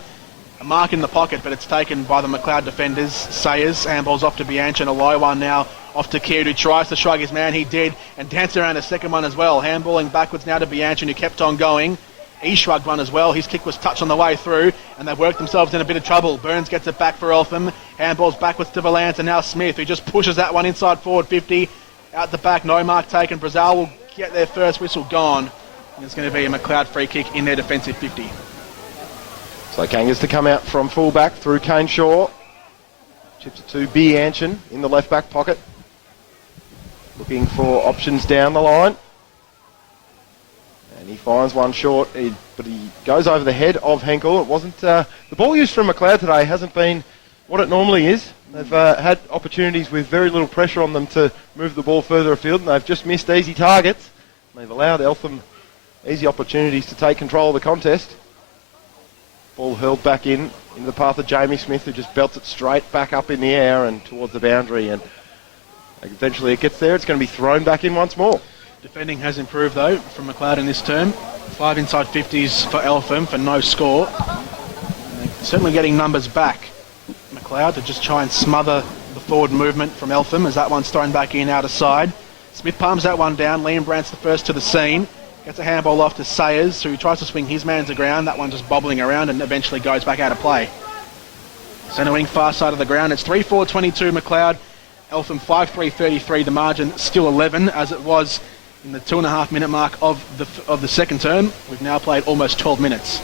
A mark in the pocket, but it's taken by the Macleod defenders. Sayers, handballs off to Bianchi, and a low one now off to Kidd, who tries to shrug his man. He did, and danced around a second one as well. Handballing backwards now to Bianchi, who kept on going. He shrugged one as well. His kick was touched on the way through, and they've worked themselves in a bit of trouble. Burns gets it back for Eltham. Handballs backwards to Valance, and now Smith, who just pushes that one inside forward 50. Out the back, no mark taken. Brazil will get their first whistle gone. And it's going to be a Macleod free kick in their defensive 50. So Kangas to come out from fullback through Kane Shaw. Chips it to Bianchi in the left back pocket. Looking for options down the line. And he finds one short, but he goes over the head of Henkel. It wasn't the ball used from Macleod today hasn't been what it normally is. They've had opportunities with very little pressure on them to move the ball further afield, and they've just missed easy targets. They've allowed Eltham easy opportunities to take control of the contest. Ball hurled back into the path of Jamie Smith, who just belts it straight back up in the air and towards the boundary, and eventually it gets there. It's going to be thrown back in once more. Defending has improved though from Macleod in this term. 5 inside 50s for Eltham for no score. And they're certainly getting numbers back. Macleod to just try and smother the forward movement from Eltham as that one's thrown back in out of side. Smith palms that one down. Liam Brandt's the first to the scene. Gets a handball off to Sayers, who tries to swing his man to ground. That one just bobbling around and eventually goes back out of play. Centre wing far side of the ground. It's 3-4-22 Macleod. Eltham 5-3-33. The margin still 11 as it was in the 2.5 minute mark of the second term. We've now played almost 12 minutes.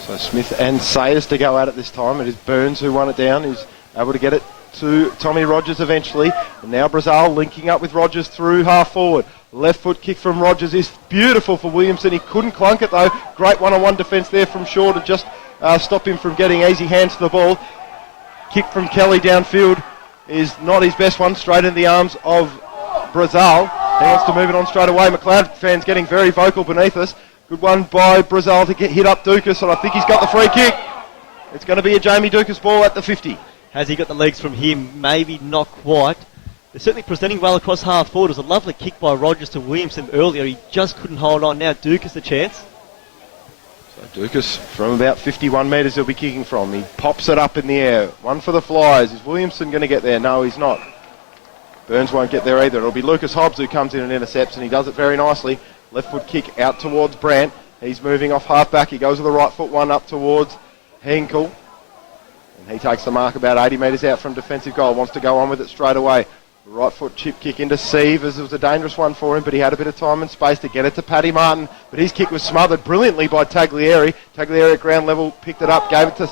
So Smith and Sayers to go at it this time. It is Burns who won it down, who's able to get it to Tommy Rogers eventually. And now Brazil linking up with Rogers through half forward. Left foot kick from Rogers is beautiful for Williamson. He couldn't clunk it though. Great one-on-one defence there from Shaw to just stop him from getting easy hands to the ball. Kick from Kelly downfield is not his best one. Straight in the arms of Brazil. He wants to move it on straight away. Macleod fans getting very vocal beneath us. Good one by Brazil to get hit up Dukas, and I think he's got the free kick. It's going to be a Jamie Dukas ball at the 50. Has he got the legs from him? Maybe not quite. They're certainly presenting well across half forward. It was a lovely kick by Rogers to Williamson earlier. He just couldn't hold on. Now Dukas the chance. So Dukas from about 51 metres he'll be kicking from. He pops it up in the air. One for the Flyers. Is Williamson going to get there? No, he's not. Burns won't get there either. It'll be Lucas Hobbs who comes in and intercepts, and he does it very nicely. Left foot kick out towards Brandt. He's moving off half back. He goes with the right foot one up towards Henkel. And he takes the mark about 80 metres out from defensive goal. Wants to go on with it straight away. Right foot chip kick into Sieve, as it was a dangerous one for him, but he had a bit of time and space to get it to Paddy Martin. But his kick was smothered brilliantly by Taglieri. Taglieri at ground level picked it up, gave it to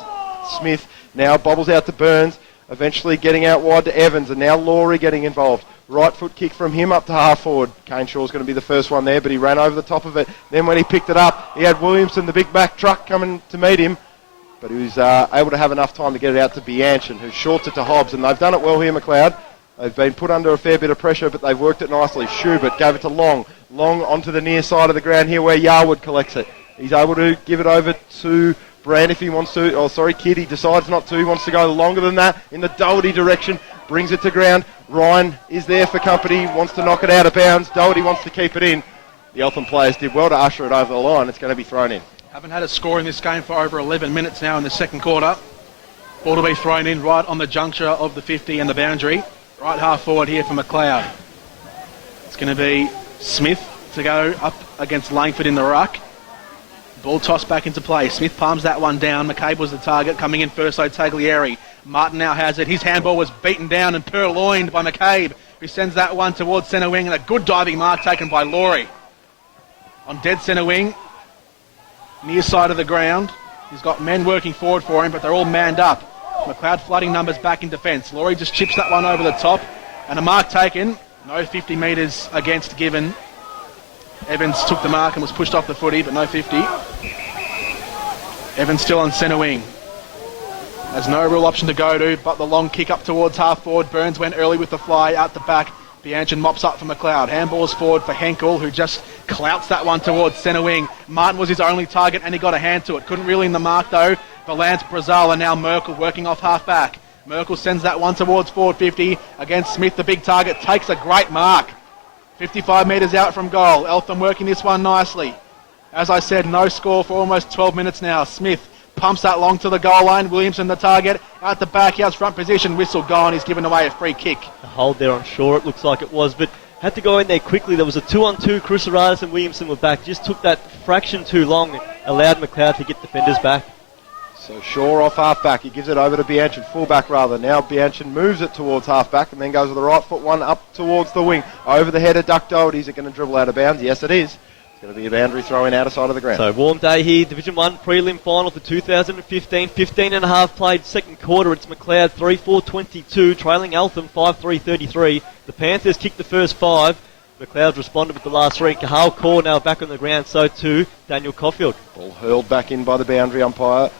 Smith. Now bobbles out to Burns, eventually getting out wide to Evans, and now Laurie getting involved. Right foot kick from him up to half forward. Kane Shaw's going to be the first one there, but he ran over the top of it. Then when he picked it up, he had Williamson, the big back truck, coming to meet him. But he was able to have enough time to get it out to Bianchi, who shorts it to Hobbs, and they've done it well here, Macleod. They've been put under a fair bit of pressure, but they've worked it nicely. Schubert gave it to Long. Long onto the near side of the ground here where Yarwood collects it. He's able to give it over to Brand if he wants to. Oh, sorry, Kidd. He decides not to. He wants to go longer than that in the Doherty direction. Brings it to ground. Ryan is there for company. Wants to knock it out of bounds. Doherty wants to keep it in. the Eltham players did well to usher it over the line. It's going to be thrown in. Haven't had a score in this game for over 11 minutes now in the second quarter. Ball to be thrown in right on the juncture of the 50 and the boundary. Right half forward here for Macleod. It's going to be Smith to go up against Langford in the ruck. Ball tossed back into play. Smith palms that one down. McCabe was the target. Coming in first, Taglieri. Martin now has it. His handball was beaten down and purloined by McCabe, who sends that one towards centre wing, and a good diving mark taken by Laurie. On dead centre wing, near side of the ground. He's got men working forward for him, but they're all manned up. McLeod flooding numbers back in defence. Laurie just chips that one over the top, and a mark taken. No 50 metres against given. Evans took the mark and was pushed off the footy, but no 50. Evans still on centre wing. Has no real option to go to, but the long kick up towards half forward. Burns went early with the fly out the back. Bianchin mops up for McLeod. Handballs forward for Henkel, who just clouts that one towards centre wing. Martin was his only target and he got a hand to it. Couldn't reel in the mark though. Valance, Brazil and now Merkel working off half back. Merkel sends that one towards forward 50 against Smith, the big target. Takes a great mark. 55 metres out from goal. Eltham working this one nicely. As I said, no score for almost 12 minutes now. Smith pumps that long to the goal line. Williamson the target. Out the back, he has front position. Whistle gone. He's given away a free kick. A hold there on Shaw, it looks like it was, but had to go in there quickly. There was a 2-on-2. Cruceratus and Williamson were back. Just took that fraction too long. Allowed McLeod to get defenders back. So Shaw off half-back. He gives it over to Bianchin, full-back rather. Now Bianchin moves it towards half-back and then goes with the right foot one up towards the wing. Over the head of Duck Doherty. Is it going to dribble out of bounds? Yes, it is. It's going to be a boundary throw in outer side of the ground. So warm day here. Division 1 prelim final for 2015. 15 and a half played second quarter. It's McLeod 3-4-22, trailing Eltham 5-3-33. The Panthers kicked the first 5. McLeod responded with the last 3. Cahal Core now back on the ground. So too Daniel Caulfield. Ball hurled back in by the boundary umpire.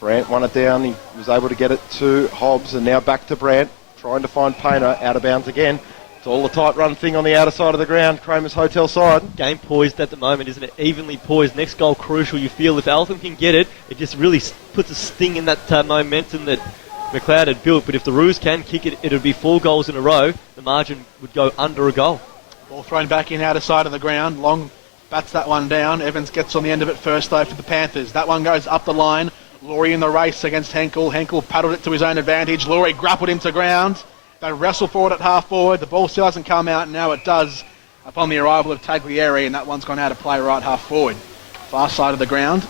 Brandt won it down. He was able to get it to Hobbs, and now back to Brandt, trying to find Painter, out of bounds again. It's all a tight run thing on the outer side of the ground, Kramer's Hotel side. Game poised at the moment, isn't it? Evenly poised. Next goal crucial. You feel if Eltham can get it, it just really puts a sting in that momentum that McLeod had built. But if the Roos can kick it, it'll be 4 goals in a row. The margin would go under a goal. Ball thrown back in outer side of the ground. Long bats that one down. Evans gets on the end of it first though for the Panthers. That one goes up the line. Laurie in the race against Henkel. Henkel paddled it to his own advantage. Laurie grappled him to ground. They wrestle forward at half forward. The ball still hasn't come out. Now it does upon the arrival of Taglieri, and that one's gone out of play right half forward. Far side of the ground,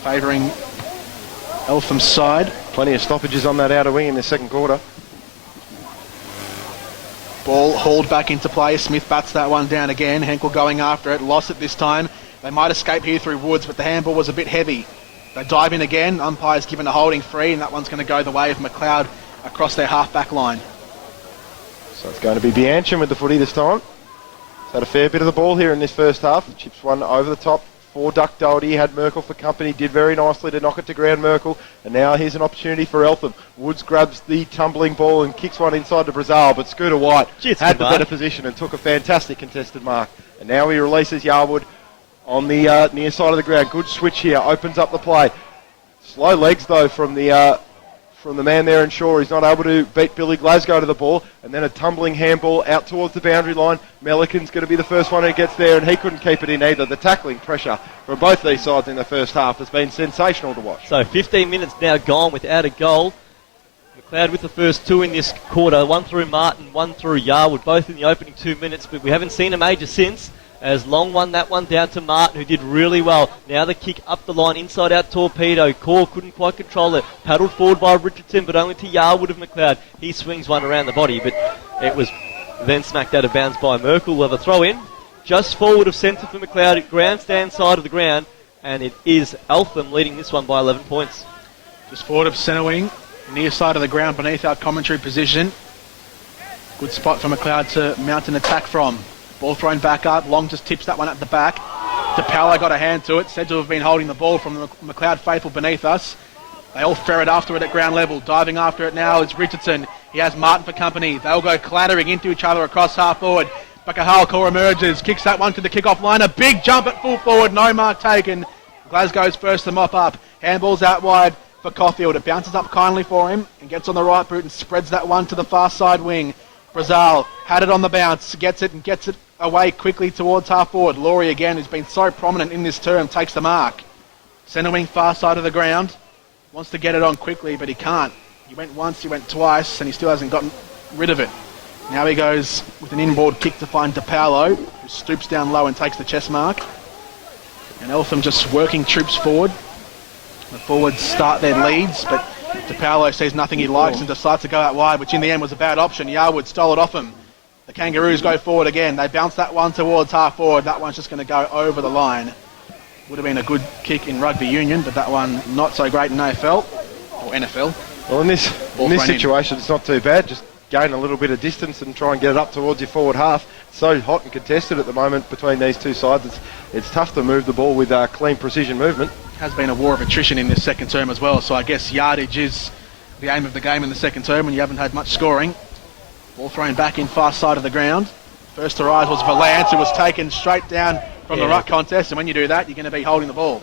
favouring Eltham's side. Plenty of stoppages on that outer wing in the second quarter. Ball hauled back into play. Smith bats that one down again. Henkel going after it. Lost it this time. They might escape here through Woods, but the handball was a bit heavy. They dive in again. Umpire's given a holding free, and that one's going to go the way of McLeod across their half-back line. So it's going to be Bianchin with the footy this time. He's had a fair bit of the ball here in this first half. Chips one over the top for Duck Doherty. He had Merkel for company. Did very nicely to knock it to ground, Merkel. And now here's an opportunity for Eltham. Woods grabs the tumbling ball and kicks one inside to Brazil, but Scooter White had the better position and took a fantastic contested mark. And now he releases Yarwood on the near side of the ground. Good switch here. Opens up the play. Slow legs, though, from the man there in Shaw. He's not able to beat Billy Glasgow to the ball. And then a tumbling handball out towards the boundary line. Melican's going to be the first one who gets there, and he couldn't keep it in either. The tackling pressure from both these sides in the first half has been sensational to watch. So 15 minutes now gone without a goal. McLeod with the first 2 in this quarter. 1 through Martin, 1 through Yarwood, both in the opening 2 minutes. But we haven't seen a major since, as Long won that one down to Martin, who did really well. Now the kick up the line, inside out Torpedo. Core couldn't quite control it. Paddled forward by Richardson, but only to Yarwood of McLeod. He swings one around the body, but it was then smacked out of bounds by Merkel. We'll have a throw in. Just forward of centre for McLeod at grandstand side of the ground, and it is Eltham leading this one by 11 points. Just forward of centre wing, near side of the ground beneath our commentary position. Good spot for McLeod to mount an attack from. Ball thrown back up. Long just tips that one at the back. DePaulo got a hand to it. Said to have been holding the ball from the McLeod faithful beneath us. They all ferret after it at ground level. Diving after it now is Richardson. He has Martin for company. They'll go clattering into each other across half forward. Bakahal Core emerges. Kicks that one to the kick-off line. A big jump at full forward. No mark taken. Glasgow's first to mop up. Handball's out wide for Caulfield. It bounces up kindly for him and gets on the right boot and spreads that one to the far side wing. Brazil had it on the bounce. Gets it away quickly towards half forward. Laurie again, who's been so prominent in this term, takes the mark. Centre wing, far side of the ground. Wants to get it on quickly, but he can't. He went once, he went twice, and he still hasn't gotten rid of it. Now he goes with an inboard kick to find DePaolo, who stoops down low and takes the chest mark. And Eltham just working troops forward. The forwards start their leads, but DePaolo sees nothing he likes and decides to go out wide, which in the end was a bad option. Yarwood stole it off him. The Kangaroos go forward again. They bounce that one towards half forward. That one's just going to go over the line. Would have been a good kick in rugby union, but that one not so great in AFL or NFL. Well, in this situation, it's not too bad. Just gain a little bit of distance and try and get it up towards your forward half. It's so hot and contested at the moment between these two sides. It's tough to move the ball with clean precision movement. Has been a war of attrition in this second term as well, so I guess yardage is the aim of the game in the second term when you haven't had much scoring. Ball thrown back in far side of the ground. First to rise was Valance, who was taken straight down from the ruck contest, and when you do that, you're going to be holding the ball.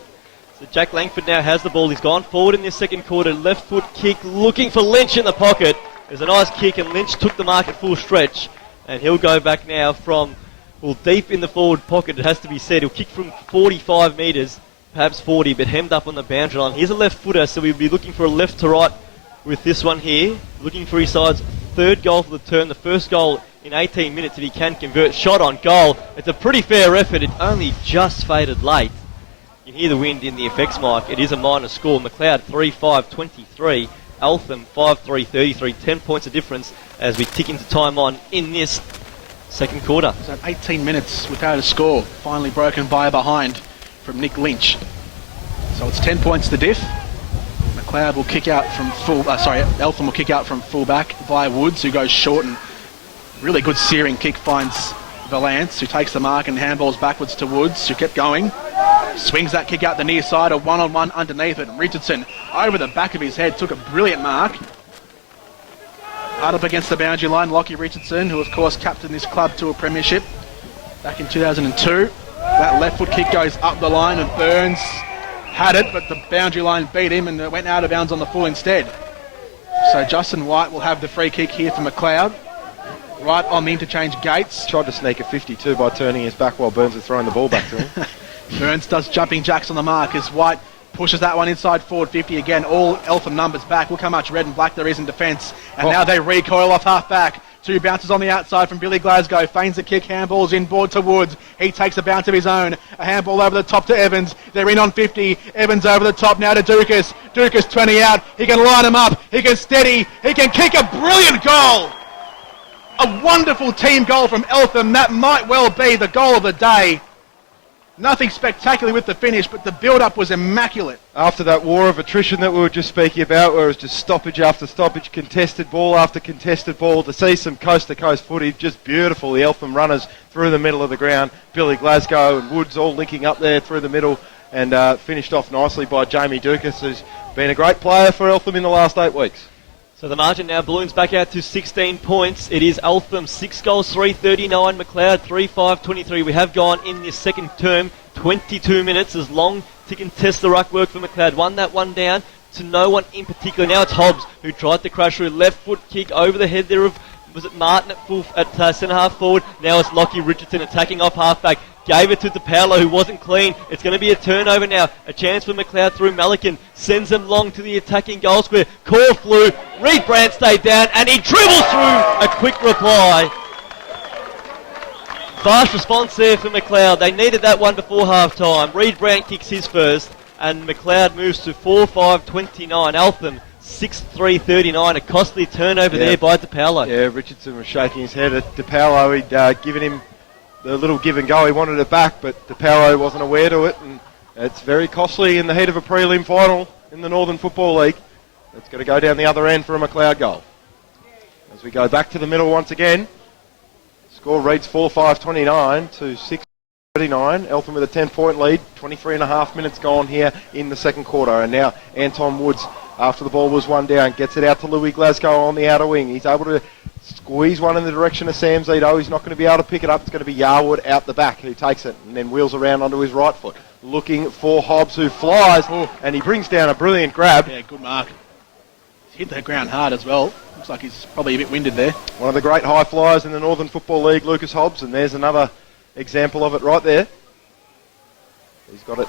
So Jack Langford now has the ball. He's gone forward in this second quarter. Left foot kick, looking for Lynch in the pocket. There's a nice kick, and Lynch took the mark at full stretch, and he'll go back now from, well, deep in the forward pocket, it has to be said. He'll kick from 45 metres. Perhaps 40, but hemmed up on the boundary line. He's a left footer, so we'll be looking for a left to right with this one here. Looking for his side's third goal for the term, the first goal in 18 minutes if he can convert. Shot on goal. It's a pretty fair effort. It only just faded late. You can hear the wind in the effects mic. It is a minor score. Macleod 3-5-23. Eltham 5-3-33. 10 points of difference as we tick into time on in this second quarter. So 18 minutes without a score. Finally broken by a behind from Nick Lynch. So it's 10 points to diff. Macleod will kick out from Eltham will kick out from fullback via Woods, who goes short, and really good searing kick finds Valance, who takes the mark and handballs backwards to Woods, who kept going. Swings that kick out the near side, a one-on-one underneath it, and Richardson over the back of his head took a brilliant mark. Hard up against the boundary line, Lockie Richardson, who of course captained this club to a premiership back in 2002. That left foot kick goes up the line, and Burns had it, but the boundary line beat him and it went out of bounds on the full instead. So Justin White will have the free kick here for Macleod. Right on the interchange gates. Tried to sneak a 52 by turning his back while Burns was throwing the ball back to him. Burns does jumping jacks on the mark as White pushes that one inside forward 50 again. All Eltham numbers back. Look how much red and black there is in defence. And now they recoil off half back. Two bounces on the outside from Billy Glasgow. Feigns the kick, handballs inboard to Woods. He takes a bounce of his own. A handball over the top to Evans. They're in on 50. Evans over the top now to Dukas. Dukas 20 out. He can line him up. He can steady. He can kick a brilliant goal. A wonderful team goal from Eltham. That might well be the goal of the day. Nothing spectacular with the finish, but the build-up was immaculate. After that war of attrition that we were just speaking about, where it was just stoppage after stoppage, contested ball after contested ball, to see some coast-to-coast footage, just beautiful. The Eltham runners through the middle of the ground, Billy Glasgow and Woods all linking up there through the middle, and finished off nicely by Jamie Dukas, who's been a great player for Eltham in the last 8 weeks. So the margin now balloons back out to 16 points. It is Eltham 6 goals, 339. Macleod 3-5-23. We have gone in this second term 22 minutes as long to contest the ruck work for Macleod. Won that one down to no one in particular. Now it's Hobbs who tried to crash through. Left foot kick over the head there of, was it Martin at centre half forward. Now it's Lockie Richardson attacking off half back. Gave it to DePaolo, who wasn't clean. It's going to be a turnover now. A chance for Macleod through Malikan. Sends them long to the attacking goal square. Call flew. Reed Brandt stayed down, and he dribbles through. A quick reply. Fast response there for Macleod. They needed that one before half-time. Reed Brandt kicks his first, and Macleod moves to 4-5-29. Eltham 6-3-39. A costly turnover there by DePaolo. Yeah, Richardson was shaking his head at DePaolo. He'd given him the little give and go. He wanted it back, but DePaolo wasn't aware to it, and it's very costly in the heat of a prelim final in the Northern Football League. It's going to go down the other end for a Macleod goal. As we go back to the middle once again, score reads 4-5-29 to 6-39. Eltham with a 10-point lead. 23 and a half minutes gone here in the second quarter, and now Anton Woods, after the ball was one down, gets it out to Louis Glasgow on the outer wing. He's able to squeeze one in the direction of Sam Zito. He's not going to be able to pick it up. It's going to be Yarwood out the back who takes it and then wheels around onto his right foot. Looking for Hobbs, who flies, and he brings down a brilliant grab. Yeah, good mark. He's hit the ground hard as well. Looks like he's probably a bit winded there. One of the great high flyers in the Northern Football League, Lucas Hobbs, and there's another example of it right there. He's got it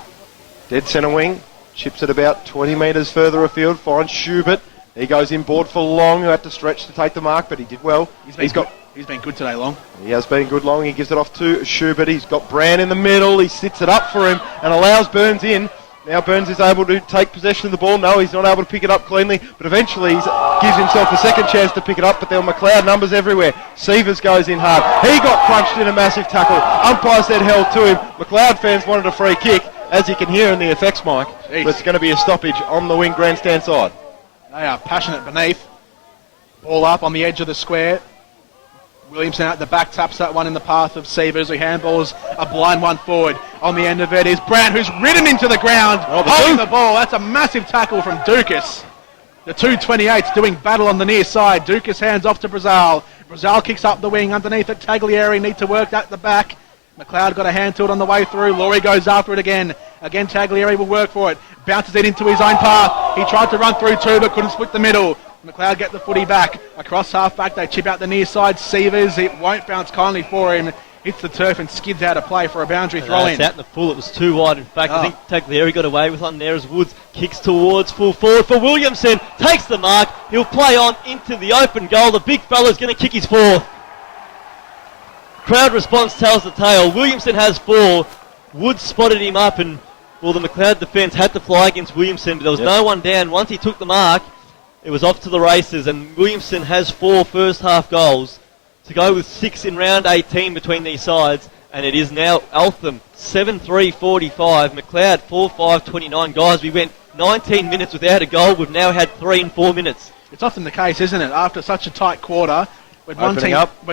dead centre wing, chips it about 20 metres further afield, finds Schubert. He goes inboard for Long, who had to stretch to take the mark, but he did well. He's been good today, Long. He has been good, Long. He gives it off to Schubert. He's got Brand in the middle. He sits it up for him and allows Burns in. Now Burns is able to take possession of the ball. No, he's not able to pick it up cleanly, but eventually he gives himself a second chance to pick it up, but there were Macleod numbers everywhere. Sievers goes in hard. He got crunched in a massive tackle. Umpire said held to him. Macleod fans wanted a free kick, as you can hear in the effects mic. But it's going to be a stoppage on the wing grandstand side. They are passionate beneath. Ball up on the edge of the square. Williamson at the back taps that one in the path of Sievers, who handballs a blind one forward. On the end of it is Brandt, who's ridden into the ground, holding the ball. That's a massive tackle from Dukas. The 228's doing battle on the near side. Dukas hands off to Brazil. Brazil kicks up the wing. Underneath it, Taglieri need to work at the back. Macleod got a hand to it on the way through. Laurie goes after it again. Again, Taglieri will work for it. Bounces it into his own path. He tried to run through two, but couldn't split the middle. Macleod get the footy back. Across half-back, they chip out the near side. Sievers, it won't bounce kindly for him. Hits the turf and skids out of play for a boundary throw-in. It's out in the full. It was too wide. In fact, I think Taglieri got away with one there as Woods kicks towards full forward for Williamson. Takes the mark. He'll play on into the open goal. The big fella's going to kick his fourth. Crowd response tells the tale. Williamson has four. Woods spotted him up, and well, the Macleod defence had to fly against Williamson, but there was no one down. Once he took the mark, it was off to the races, and Williamson has 4 first half goals to go with 6 in round 18 between these sides, and it is now Eltham 7-3-45, Macleod 4-5-29. Guys, we went 19 minutes without a goal. We've now had 3 in 4 minutes. It's often the case, isn't it? After such a tight quarter, when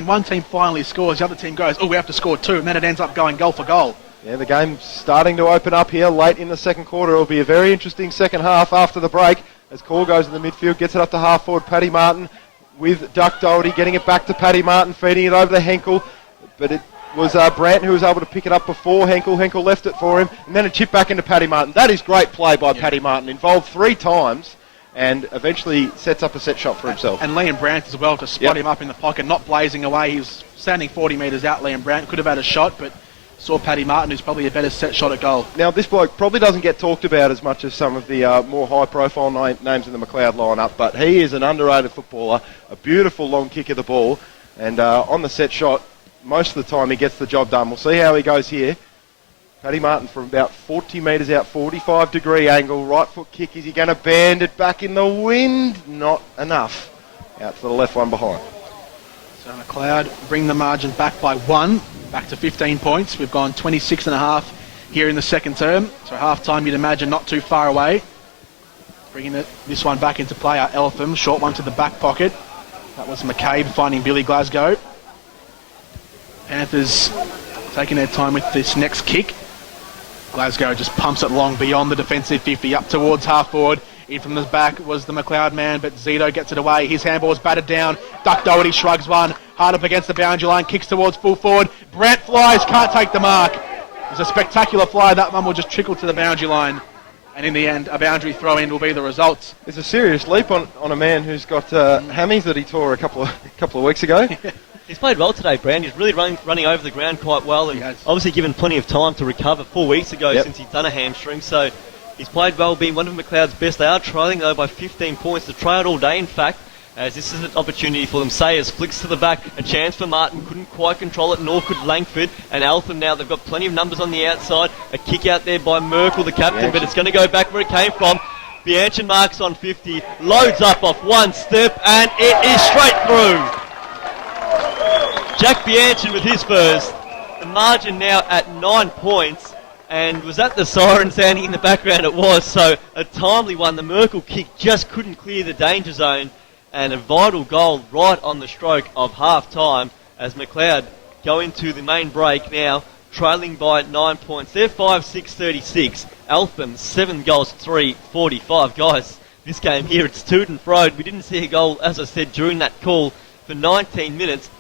one team finally scores, the other team goes, oh, we have to score 2, and then it ends up going goal for goal. Yeah, the game's starting to open up here late in the second quarter. It'll be a very interesting second half after the break as Call goes in the midfield, gets it up to half forward. Paddy Martin with Duck Doherty, getting it back to Paddy Martin, feeding it over to Henkel. But it was Brandt who was able to pick it up before Henkel. Henkel left it for him, and then a chip back into Paddy Martin. That is great play by Paddy Martin. Involved 3 times and eventually sets up a set shot for himself. And Liam Brandt as well to spot him up in the pocket, not blazing away. He was standing 40 metres out, Liam Brandt. Could have had a shot, but saw Paddy Martin, who's probably a better set shot at goal. Now, this bloke probably doesn't get talked about as much as some of the more high-profile names in the Macleod lineup, but he is an underrated footballer, a beautiful long kick of the ball, and on the set shot, most of the time he gets the job done. We'll see how he goes here. Paddy Martin from about 40 metres out, 45-degree angle, right foot kick. Is he going to band it back in the wind? Not enough. Out to the left one behind. So Macleod bring the margin back by 1. Back to 15 points. We've gone 26.5 here in the second term. So half-time, you'd imagine, not too far away. Bringing this one back into play are Eltham. Short one to the back pocket. That was McCabe finding Billy Glasgow. Panthers taking their time with this next kick. Glasgow just pumps it long beyond the defensive 50, up towards half-forward. In from the back was the Macleod man, but Zito gets it away. His handball is battered down. Duck Doherty shrugs one. Hard up against the boundary line. Kicks towards full forward. Brandt flies. Can't take the mark. It's a spectacular fly. That one will just trickle to the boundary line. And in the end, a boundary throw-in will be the result. It's a serious leap on a man who's got hammies that he tore a couple of weeks ago. He's played well today, Brand. He's really running over the ground quite well, and obviously given plenty of time to recover 4 weeks ago since he's done a hamstring. So he's played well, being one of Macleod's best. They are trailing, though, by 15 points. They trailed all day, in fact, as this is an opportunity for them. Sayers flicks to the back, a chance for Martin. Couldn't quite control it, nor could Langford. And Eltham now, they've got plenty of numbers on the outside. A kick out there by Merkel, the captain, but it's going to go back where it came from. Bianchin marks on 50, loads up off one step, and it is straight through. Jack Bianchin with his first. The margin now at 9 points. And was that the siren sounding in the background? It was. So a timely one. The Merkel kick just couldn't clear the danger zone. And a vital goal right on the stroke of half-time as Macleod go into the main break now, trailing by 9 points. They're 5-6-36. Eltham, 7 goals, 3-45. Guys, this game here, it's toed and froed. We didn't see a goal, as I said, during that call for 19 minutes.